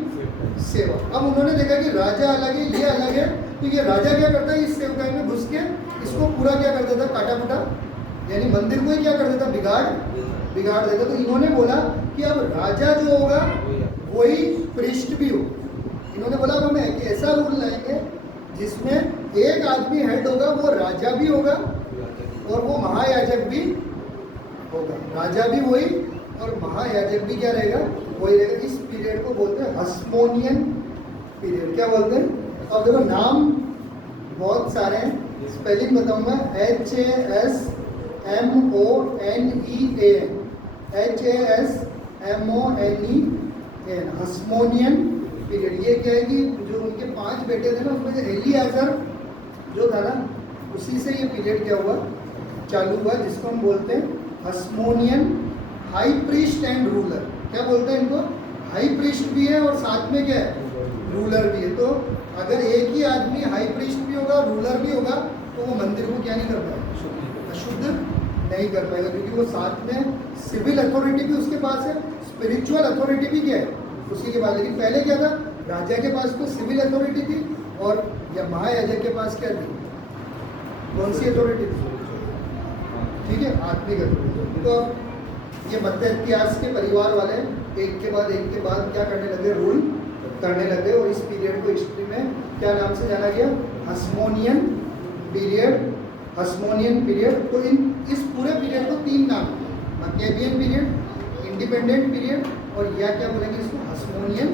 सेवा। अब उन्होंने देखा कि राजा अलग है, ये अलग है, तो ये राजा क्या करता है? इस सेवकाई में घुस के इसको पूरा क्या कर देता? काटा फूटा, यानी मंदिर को ही क्या कर देता? बिगाड़ देता। तो इन्होंने बोला कि अब राजा जो होगा वही पृष्ठ भी हो। इन्होंने बोला अब हम ऐसा रूल लाएंगे जिसमें एक आदमी हेड होगा, वो राजा भी होगा और वो महायाजक भी होगा। राजा भी वही और महायाजक भी क्या रहेगा? वही रहेगा। इस पीरियड को बोलते हैं हस्मोनियन पीरियड। क्या बोलते हैं? अब देखो नाम बहुत सारे हैं, स्पेलिंग बताऊंगा। HASMONEAN, Hasmonean period. ये क्या है कि जो उनके 5 बेटे थे ना, उसमें से एलियाजर जो था ना, उसी से ये पीरियड क्या हुआ? चालू हुआ, जिसको हम बोलते हैं हस्मोनियन हाई प्रीस्ट एंड रूलर। क्या बोलते हैं इनको? हाई प्रीस्ट भी है और साथ में क्या है? रूलर भी है। तो अगर एक ही आदमी हाई प्रीस्ट भी होगा, रूलर भी होगा, तो वो मंदिर को क्या नहीं कर पाएगा? अशुद्ध नहीं कर पाएगा, क्योंकि वो साथ में सिविल अथॉरिटी भी उसके पास है, स्पिरिचुअल अथॉरिटी भी क्या है? उसी के पास। लेकिन पहले क्या था? राजा के पास तो सिविल अथॉरिटी थी और या महायाजक के पास क्या थी? कौन सी अथॉरिटी थी? ठीक है, आत्मिक अथॉरिटी। तो ये मध्य इतिहास के परिवार वाले एक के बाद क्या करने लगे? रूल करने लगे। और इस पीरियड को हिस्ट्री में क्या नाम से जाना गया? हस्मोनियन पीरियड। हस्मोनियन पीरियड। तो इस पूरे पीरियड को 3 नाम, मक्केबियन पीरियड, इंडिपेंडेंट पीरियड, और या क्या बोलेंगे इसको? हस्मोनियन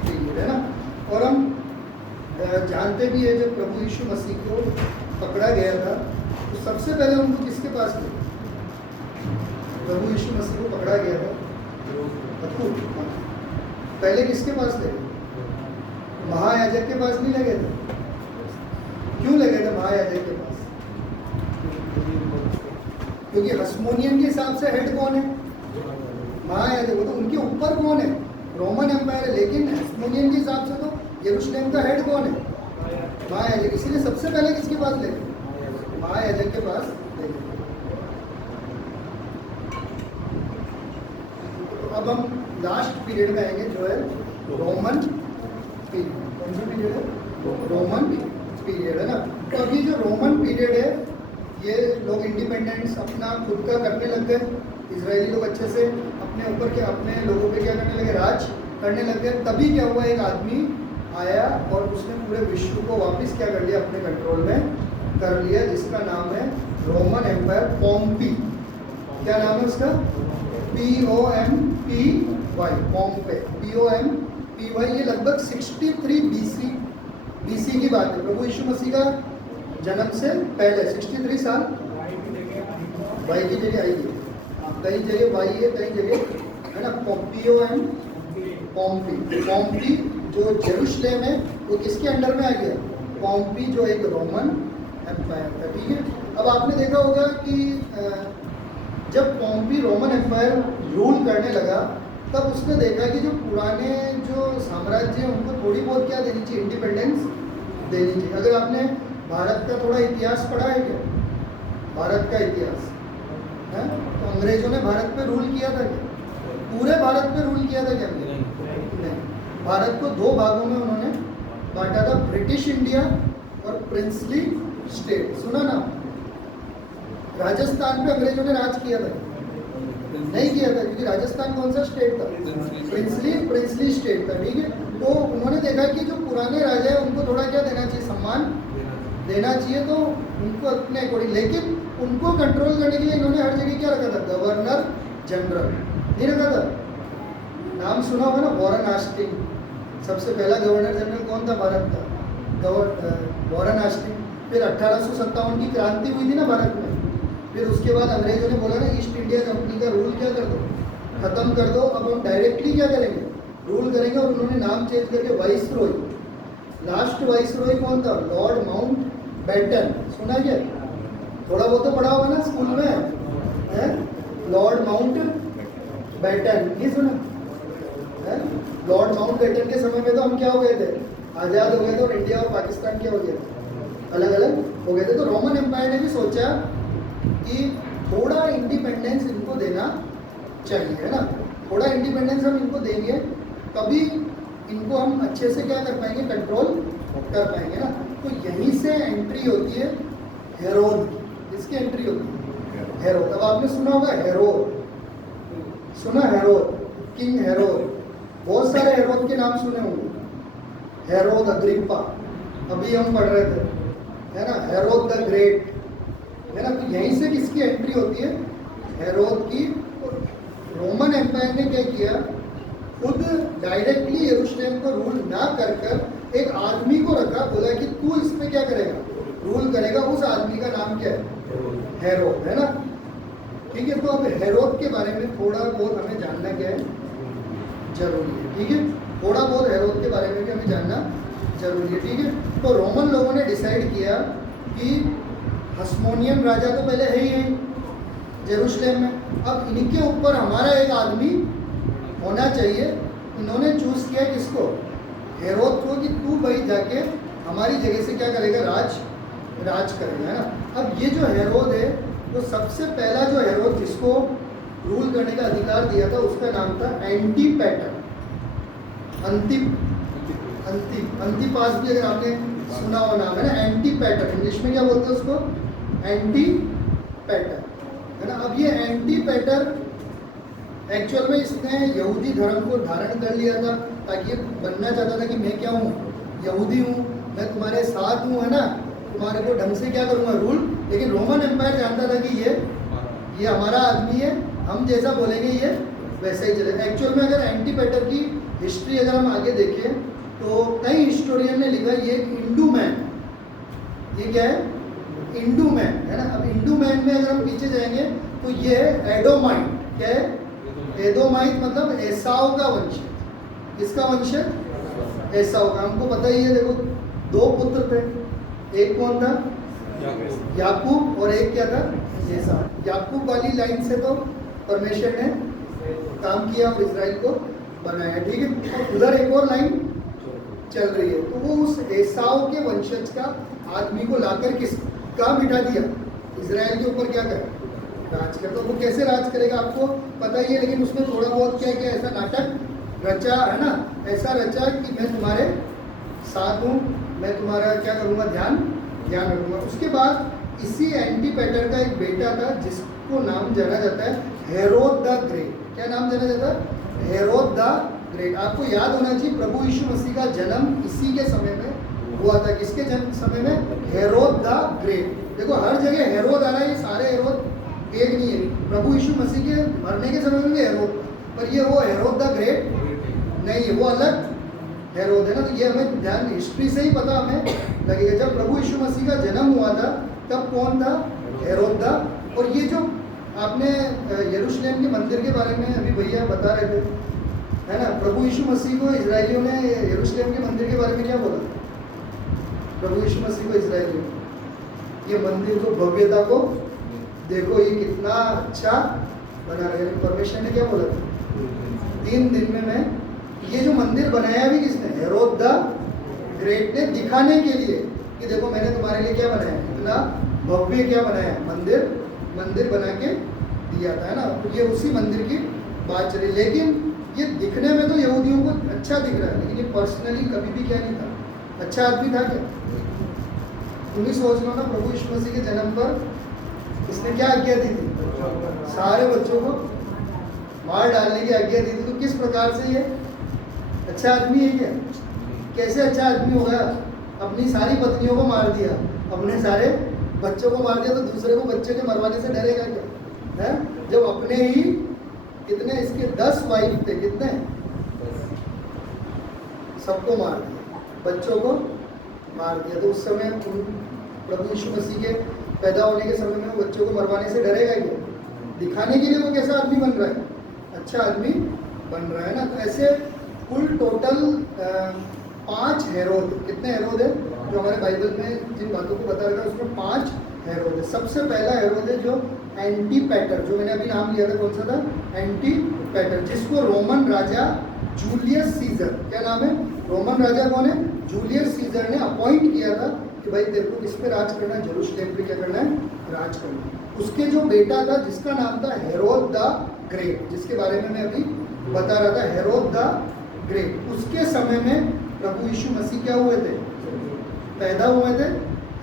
पीरियड, है ना। और हम जानते भी है जब प्रभु यीशु मसीह को पकड़ा गया था, तो सबसे पहले उनको किसके पास थे? प्रभु यीशु मसीह को पकड़ा गया था पहले किसके पास थे? महायाजक के पास नहीं लगे थे। क्यों लगे थे महायाजक के पास? क्योंकि हस्मोनियन के हिसाब से हेड कौन है? महायाजक। तो उनके ऊपर कौन है? रोमन एम्पायर है। लेकिन हस्मोनियन के हिसाब से तो यरूशलेम का हेड कौन है? महायाजक। इसीलिए सबसे पहले किसके पास ले गए? महायाजक के पास ले गए। तो अब हम लास्ट पीरियड में आएंगे, जो है रोमन पीरियड। कौन सा पीरियड है? रोमन पीरियड, है ना। तो अभी जो रोमन पीरियड है, ये लोग इंडिपेंडेंस अपना खुद का करने लग गए। इजरायली लोग अच्छे से अपने ऊपर के अपने लोगों पे क्या करने लगे? राज करने लग गए। तभी क्या हुआ? एक आदमी आया और उसने पूरे विश्व को वापस क्या कर लिया? अपने कंट्रोल में कर लिया, जिसका नाम है रोमन एम्पायर। पॉम्पी। क्या नाम है उसका? POMPY, पॉम्पे, POMPY। ये लगभग 63 BC की बात है। प्रभु यीशु मसीह का जन्म से पहले 63 साल वाई की जगह आई थी। कई जगह वाई है, कई जगह, है ना। पॉम्पी जो जेरूशलेम है वो किसके अंडर में आ गया? पॉम्पी जो एक रोमन एम्पायर था। ठीक है। अब आपने देखा होगा कि जब पॉम्पी रोमन एम्पायर रूल करने लगा, तब उसने देखा कि जो पुराने जो साम्राज्य हैं उनको थोड़ी बहुत क्या देनी चाहिए? इंडिपेंडेंस देनी चाहिए। अगर आपने भारत का थोड़ा इतिहास पढ़ा है क्या? भारत का इतिहास है, तो अंग्रेजों ने भारत पे रूल किया था क्या? पूरे भारत पे रूल किया था क्या? नहीं। भारत को दो भागों में उन्होंने बांटा था, ब्रिटिश इंडिया और प्रिंसली स्टेट। सुना ना? राजस्थान पे अंग्रेजों ने राज किया था? नहीं किया था, क्योंकि राजस्थान कौन सा स्टेट था? प्रिंसली स्टेट था। ठीक है, तो उन्होंने देखा कि जो पुराने राजा है उनको थोड़ा क्या देना चाहिए, सम्मान देना चाहिए, तो उनको अपने अकॉर्डिंग, लेकिन उनको कंट्रोल करने के लिए इन्होंने हर जगह क्या रखा था? गवर्नर जनरल नहीं रखा था? नाम सुना होगा ना, वॉरेन हास्टिंग। सबसे पहला गवर्नर जनरल कौन था भारत का? Warren Hastings. फिर 1857 की क्रांति हुई थी ना भारत में, फिर उसके बाद अंग्रेजों ने बोला ना ईस्ट इंडिया कंपनी का रूल क्या कर दो, खत्म कर दो, अब हम डायरेक्टली क्या करेंगे, रूल करेंगे। और उन्होंने नाम चेंज करके viceroy, last viceroy कौन था? Lord Mountbatten. सुना क्या? थोड़ा बहुत तो पढ़ा होगा ना स्कूल में, है? लॉर्ड माउंट बैटन, ये सुना है? लॉर्ड माउंट बैटन के समय में तो हम क्या हो गए थे? आज़ाद हो गए थे, और इंडिया और पाकिस्तान क्या हो गया थे? अलग अलग हो गए थे। तो रोमन एम्पायर ने भी सोचा कि थोड़ा इंडिपेंडेंस इनको देना चाहिए, है ना? थोड़ा इंडिपेंडेंस हम इनको देंगे तभी इनको हम अच्छे से क्या कर पाएंगे, कंट्रोल कर पाएंगे ना। तो यहीं से एंट्री होती है हेरोद की। इसकी एंट्री होती है हेरोद। अब आपने सुना होगा हेरोद, सुना? हेरोद, किंग हेरोद। बहुत सारे हेरोद के नाम सुने होंगे। हेरोद अग्रिप्पा, अभी हम पढ़ रहे थे, है ना? हेरोद द ग्रेट, है ना? तो यहीं से किसकी एंट्री होती है? हेरोद की। रोमन एम्पायर ने क्या किया, खुद डायरेक्टली यरूशलेम को रूल ना कर कर एक आदमी को रखा, बोला कि तू इस पे क्या करेगा, रूल करेगा। उस आदमी का नाम क्या है? हेरोद, है ना? ठीक है, तो अब हेरोद के बारे में थोड़ा बहुत हमें जानना क्या है, जरूरी है। ठीक है, थोड़ा बहुत हेरोद के बारे में भी हमें जानना जरूरी है। ठीक है, तो रोमन लोगों ने डिसाइड किया कि हस्मोनियन राजा तो पहले है ही जेरूशलेम में, अब इनके ऊपर हमारा एक आदमी होना चाहिए। इन्होंने चूज किया किसको? हेरोद को, कि तू भाई जाके हमारी जगह से क्या करेगा, राज करेगा, है ना? अब ये जो हेरोद है, वो सबसे पहला जो हेरोद जिसको रूल करने का अधिकार दिया था, उसका नाम था एंटीपैटर। अंतिपास भी अगर आपने सुना हुआ नाम है ना, एंटीपैटर। इंग्लिश में क्या बोलते हैं उसको? एंटीपैटर, है ना? अब ये एंटीपैटर एक्चुअल में इसने यहूदी धर्म को धारण कर लिया था, ताकि ये बनना चाहता था कि मैं क्या हूँ, यहूदी हूँ, मैं तुम्हारे साथ हूँ, है ना? तुम्हारे को ढंग से क्या करूँगा, रूल। लेकिन रोमन एम्पायर जानता था कि ये हमारा आदमी है, हम जैसा बोलेंगे ये वैसा ही चलेगा। एक्चुअल में अगर एंटीपैटर की हिस्ट्री अगर हम आगे देखें तो कई हिस्टोरियन ने लिखा ये इंडू मैन, ये क्या है, इंडू मैन, है ना? अब इंडू मैन में अगर हम पीछे जाएंगे तो ये है एडोमाइट। क्या है? एदोमाइट, मतलब एसाव का वंशज। किसका वंशज? एसाव का। हमको पता ही है, देखो दो पुत्र थे, एक कौन था? याकूब, और एक क्या था? एसाव। याकूब वाली लाइन से तो परमेश्वर ने काम किया और इजराइल को बनाया, ठीक है? और उधर एक और लाइन चल रही है, तो वो उस एसाव के वंशज का आदमी को लाकर किसका बिठा दिया? इजराइल के ऊपर क्या कर, राज कर। तो वो कैसे राज करेगा आपको पता ही है, लेकिन उसमें थोड़ा बहुत क्या क्या ऐसा नाटक रचा, है ना? ऐसा रचा कि मैं तुम्हारे साथ हूँ, मैं तुम्हारा क्या करूँगा, ध्यान रखूँगा। उसके बाद इसी एंटीपैटर का एक बेटा था जिसको नाम जाना जाता है हेरोद द ग्रेट। क्या नाम जाना जाता है? Herod the great. आपको याद होना चाहिए प्रभु यीशु मसीह का जन्म इसी के समय में हुआ था। किसके जन्म समय में? Herod the great. देखो हर जगह हेरोद आ रहा है, ये सारे हेरोद एक नहीं है। प्रभु यीशु मसीह के मरने के समय में भी हेरोद, पर ये वो हेरोद द ग्रेट नहीं है, वो अलग हेरोद है ना। तो ये हमें ध्यान हिस्ट्री से ही पता हमें लगेगा। जब प्रभु यीशु मसीह का जन्म हुआ था तब कौन था? हेरोद था। और ये जो आपने यरूशलेम के मंदिर के बारे में अभी भैया बता रहे थे, है ना? प्रभु यीशु मसीह को इजराइलियों ने यरूशलेम के मंदिर के बारे में क्या बोला? प्रभु यीशु मसीह को इजराइलियों, ये मंदिर को, भव्यता को देखो, ये कितना अच्छा बना रहे हैं। परमेश्वर ने क्या बोला था? 3 दिन में मैं, ये जो मंदिर बनाया भी किसने? हेरोद द ग्रेट ने, दिखाने के लिए कि देखो मैंने तुम्हारे लिए क्या बनाया, इतना भव्य क्या बनाया, मंदिर बना के दिया था, है ना? तो ये उसी मंदिर की बात चली। लेकिन ये दिखने में तो यहूदियों को अच्छा दिख रहा है, लेकिन ये पर्सनली कभी भी क्या नहीं था, अच्छा आदमी था क्या? तुम ही सोच लो ना, प्रभु यीशु मसीह के जन्म पर इसने क्या आज्ञा दी थी? सारे बच्चों को मार डालने की आज्ञा दी थी। तो किस प्रकार से ये अच्छा आदमी है क्या? कैसे अच्छा आदमी होगा? अपनी सारी पत्नियों को मार दिया, अपने सारे बच्चों को मार दिया, तो दूसरे को बच्चे के मरवाने से डरेगा क्या? है जब अपने ही कितने इसके 10 वाइफ थे, कितने सबको मार दिया, बच्चों को मार दिया। तो उस समय प्रभु यीशु मसीह के पैदा होने के समय में बच्चों को मरवाने से डरेगा क्या? दिखाने के लिए वो कैसा आदमी बन रहा है? अच्छा आदमी बन रहा है ना। तो ऐसे कुल टोटल 5 हेरोद, कितने हेरोद है जो हमारे बाइबल में जिन बातों को बता रखा है उसमें 5 हेरोद है। सबसे पहला हेरोद है जो एंटीपैटर, जो मैंने अभी नाम लिया था, कौन सा था? एंटीपैटर, जिसको रोमन राजा जूलियस सीजर, क्या नाम है? रोमन राजा कौन है? जूलियस सीजर ने अपॉइंट किया था कि भाई तेरे को किस पे राज करना है? जेरूशलेम पे क्या करना है? राज करना है। उसके जो बेटा था जिसका नाम था हेरोद द ग्रेट, जिसके बारे में मैं अभी बता रहा था, हेरोद द ग्रेट, उसके समय में प्रभु यीशु मसीह क्या हुए थे? पैदा हुए थे,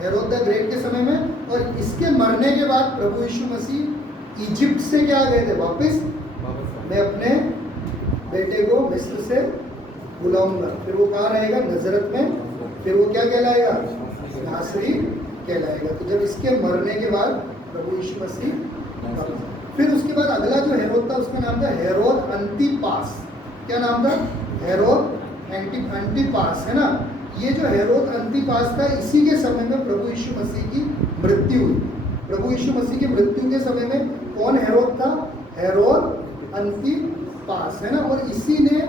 हेरोद द ग्रेट के समय में। और इसके मरने के बाद प्रभु यीशु मसीह इजिप्ट से क्या आ गए थे? वापस, मैं अपने बेटे को मिस्र से बुलाऊंगा, फिर वो कहाँ रहेगा? नजरत में, फिर वो क्या कहलाएगा? नासरी कहलाएगा। तो जब इसके मरने के बाद प्रभु यीशु मसीह, फिर उसके बाद अगला जो हेरोद था उसका नाम था हेरोद अंतिपास। क्या नाम था? हेरोद अंतिपास, है ना। ये जो हेरोद अंतिपास था, इसी के समय में प्रभु यीशु मसीह की मृत्यु हुई। प्रभु यीशु मसीह की मृत्यु के समय में कौन हेरोद था? हेरोद अंतिपास, है ना। और इसी ने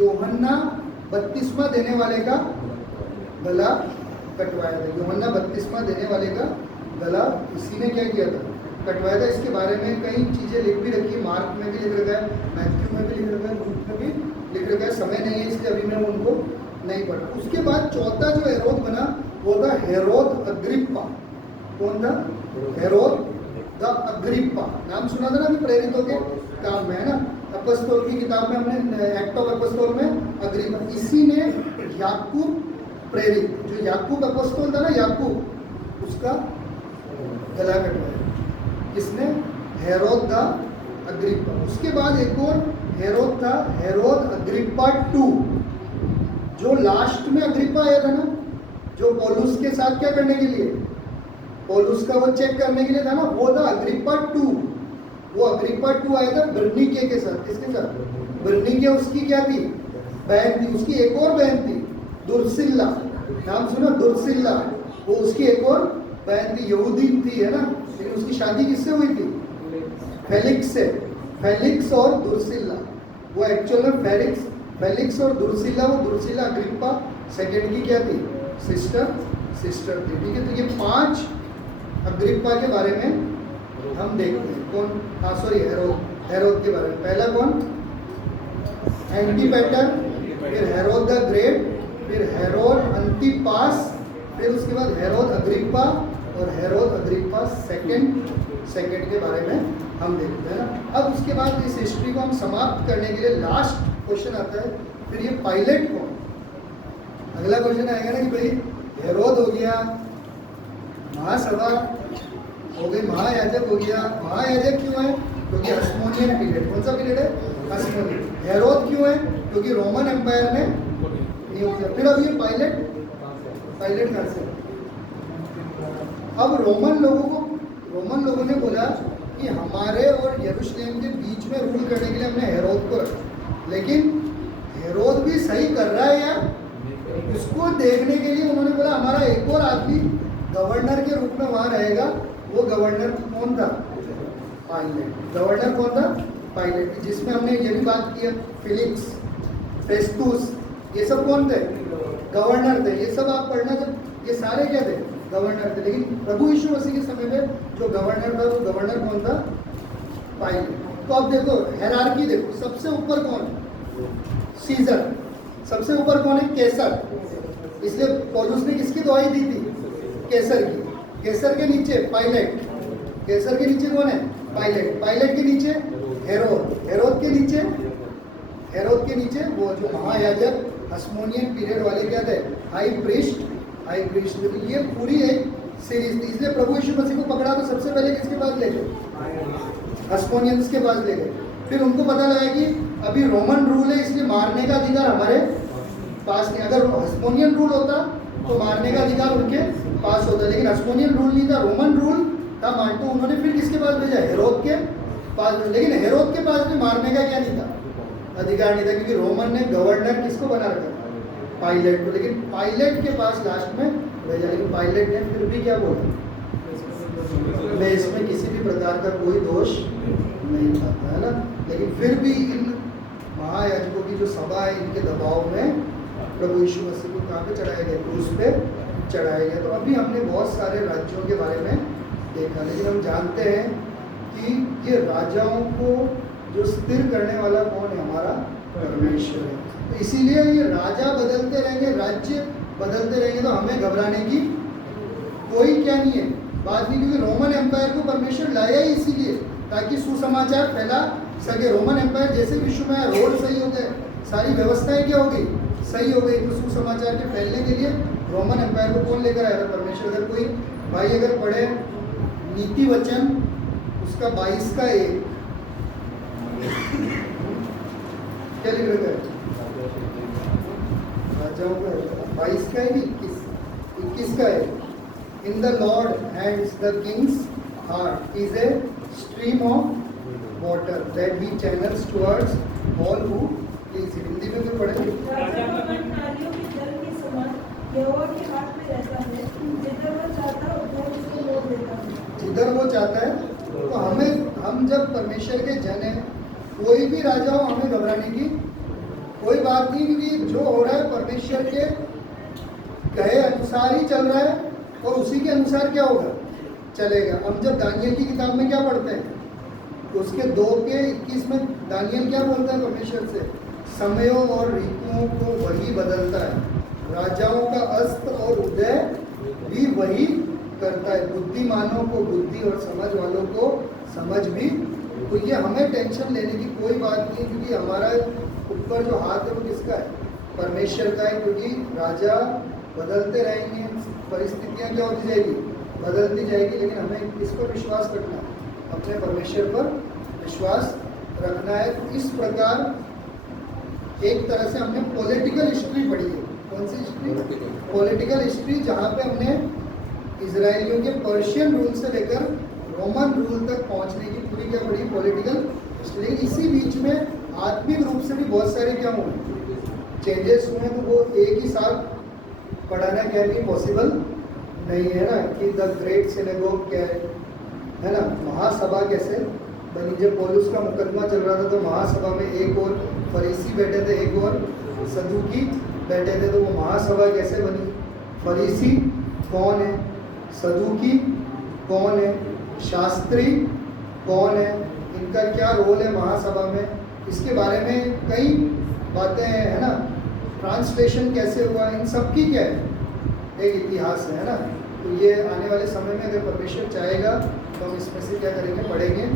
यूहन्ना बपतिस्मा देने वाले का गला कटवाया था। यूहन्ना बपतिस्मा देने वाले का गला इसी ने क्या किया था? कटवाया था। इसके बारे में कई चीज़ें लिख भी रखी है, मार्क में भी लिख रखा है, मैथ्यू में भी लिख रखा है, लूक में भी लिख रखा है। समय नहीं है इसलिए अभी मैं उनको नहीं पढ़ा। उसके बाद चौथा जो हेरोद बना वो था हेरोद अग्रिप्पा। कौन था? Herod the Agrippa. नाम सुना था ना अभी प्रेरितों के काम में, है ना। अपस्तोल की किताब में हमने एक्ट ऑफ अपस्तोल में अग्रिप्पा, इसी ने याकूब प्रेरित, जो याकूब अपस्तोल था ना, याकूब, उसका गला कटवाया। किसने? Herod the Agrippa. उसके बाद एक और हेरोद था, हेरोद अग्रिप्पा 2, जो लास्ट में अग्रिप्पा आया था ना, जो पौलुस के साथ क्या करने के लिए? पौलुस का वो चेक करने के लिए था ना, वो था अग्रिप्पा 2। वो अग्रिप्पा 2 आया था बर्नीके के साथ। किसके साथ? बर्नीके उसकी क्या थी? बहन थी। उसकी एक और बहन थी दुर्सिल्ला, नाम सुना? दुर्सिल्ला, वो उसकी एक और बहन थी, यहूदी थी, है ना। लेकिन उसकी शादी किससे हुई थी? फेलिक्स से। फेलिक्स और दुर्सिल्ला, वो एक्चुअल में फेलिक्स और दुर्सिल्ला, वो दुर्सिल्ला अग्रिप्पा सेकेंड की क्या थी? सिस्टर थी, ठीक है। तो ये 5 अग्रिप्पा के बारे में हम देखते हैं। कौन? हाँ सॉरी, हेरोद के बारे में। पहला कौन? एंटीपैटर, फिर हेरोद द ग्रेट, फिर हेरोद अंतिपास, फिर उसके बाद हेरोद अग्रिप्पा और हेरोद अग्रिप्पा सेकंड के बारे में हम देखते हैं ना। अब उसके बाद इस हिस्ट्री को हम समाप्त करने के लिए लास्ट क्वेश्चन आता है, फिर ये पायलट कौन? अगला क्वेश्चन आएगा ना कि भाई हेरोद हो गया, महासभा हो गई, महायाजक हो गया। महायाजक क्यों है? क्योंकि हस्मोनियन पीरियड। कौन सा पीरियड है? हस्मोनियन। हेरोद क्यों है? क्योंकि रोमन एम्पायर ने नियुक्त किया। फिर अब ये पायलट कहाँ से? अब रोमन लोगों ने बोला कि हमारे और यरूशलेम के बीच में रूल करने के लिए हमने हेरोद को रखा, लेकिन हेरोद भी सही कर रहा है या? उसको देखने के लिए उन्होंने बोला हमारा एक और आदमी गवर्नर के रूप में वहाँ रहेगा। वो गवर्नर कौन था? पायलट। गवर्नर कौन था? पायलट, जिसमें हमने ये भी बात की है, फिलिक्स, फेस्तुस, ये सब कौन थे? गवर्नर थे। ये सब आप पढ़ना, जब ये सारे क्या थे? गवर्नर थे। लेकिन प्रभु यीशु मसीह के समय में जो गवर्नर था, वो गवर्नर कौन था? पायलट। तो अब देखो हायरार्की देखो, सबसे ऊपर कौन? सीजर। सबसे ऊपर कौन है? कैसर। इसलिए पौलुस ने किसकी दुहाई दी थी? कैसर की। कैसर के नीचे पायलट। कैसर के नीचे कौन है? पायलट। पायलट के नीचे हेरोद के नीचे वो जो महायाजक हस्मोनियन पीरियड वाले क्या थे, हाई प्रीस्ट। ये पूरी एक सीरीज थी। इसलिए प्रभु यीशु मसीह को पकड़ा तो सबसे पहले किसके पास ले गए, हस्मोनियंस के पास ले गए। फिर उनको पता लगा कि अभी रोमन रूल है, इसलिए मारने का अधिकार हमारे पास नहीं। अगर हस्मोनियन रूल होता तो मारने का अधिकार उनके पास होता, लेकिन हस्मोनियन रूल नहीं था, रोमन रूल था। तो उन्होंने फिर किसके पास भेजा, हेरोद के पास। लेकिन हेरोद के पास भी मारने का क्या नहीं था, अधिकार नहीं था, क्योंकि रोमन ने गवर्नर किसको बना रखा, पायलट को। लेकिन पायलट के पास लास्ट में भेजा, लेकिन पायलट ने फिर भी क्या बोला, मैं इसमें किसी भी प्रकार का कोई दोष नहीं पाता, है ना। लेकिन फिर भी इन महायाजकों की जो सभा है, इनके दबाव में प्रभु यीशु मसीह को कहाँ पे चढ़ाया गया, क्रूस पे चढ़ाया गया। तो अभी हमने बहुत सारे राज्यों के बारे में देखा, लेकिन हम जानते हैं कि ये राजाओं को जो स्थिर करने वाला कौन है, हमारा परमेश्वर है। तो इसीलिए ये राजा बदलते रहेंगे, राज्य बदलते रहेंगे, तो हमें घबराने की कोई क्या नहीं है, बात नहीं। क्योंकि रोमन एम्पायर को परमेश्वर लाया ही इसीलिए ताकि सुसमाचार फैला सके। रोमन एम्पायर जैसे विश्व में रोड सही हो गए, सारी व्यवस्थाएं क्या हो गई, सही हो गई, तो सुसमाचार के फैलने के लिए रोमन एम्पायर को कौन लेकर आया था, परमेश्वर। अगर कोई भाई अगर पढ़े नीति वचन उसका 22 का 1 क्या लिख रखा है, राजाओं का 22 का 21 का है। In the Lord hands the Kings heart is a stream of water that he channels towards all who please. Hindi में भी पढ़ेंगे। राजा का मन नारियों के जल के समान यहोवा के हाथ में रहता है, जिधर वो चाहता है उधर उसको मोड़ देता है। जिधर वो चाहता है, तो हम जब परमेश्वर के जन हैं, कोई भी राजा हो हमें घबराने की कोई बात नहीं, क्योंकि जो हो रहा है परमेश्वर के कहे अनुसार ही चल रहा है और उसी के अनुसार क्या होगा, चलेगा। हम जब दानियल की किताब में क्या पढ़ते हैं, तो उसके 2:21 में दानियल क्या बोलता है परमेश्वर से, समयों और ऋतुओं को वही बदलता है, राजाओं का अस्त और उदय भी वही करता है, बुद्धिमानों को बुद्धि और समझ वालों को समझ भी। तो ये हमें टेंशन लेने की कोई बात नहीं, क्योंकि हमारा ऊपर जो हाथ है वो किसका है, परमेश्वर का है। क्योंकि राजा बदलते रहेंगे, परिस्थितियाँ क्या होती जाएगी, बदलती जाएगी, लेकिन हमें किस पर विश्वास रखना है, अपने परमेश्वर पर विश्वास रखना है। तो इस प्रकार एक तरह से हमने पॉलिटिकल हिस्ट्री पढ़ी है। कौन सी हिस्ट्री, पॉलिटिकल हिस्ट्री, जहाँ पे हमने इजराइलियों के पर्शियन रूल से लेकर रोमन रूल तक पहुँचने की पूरी क्या पढ़ी, पॉलिटिकल हिस्ट्री। इसी बीच में आत्मिक रूप से भी बहुत सारे क्या हुए, चेंजेस हुए, तो वो एक ही साथ पढ़ाना क्या नहीं पॉसिबल नहीं है ना। कि द ग्रेट सिनेगोग क्या है ना, महासभा कैसे बनी। जब पौलुस का मुकदमा चल रहा था तो महासभा में एक और फरीसी बैठे थे, एक और सदूकी बैठे थे, तो वो महासभा कैसे बनी। फरीसी कौन है, सदूकी कौन है, शास्त्री कौन है, इनका क्या रोल है महासभा में, इसके बारे में कई बातें हैं, है ना। ट्रांसलेशन कैसे हुआ, इन सब की क्या है, एक इतिहास है ना। तो ये आने वाले समय में अगर परमेश्वर चाहेगा तो हम इसमें से क्या करेंगे, पढ़ेंगे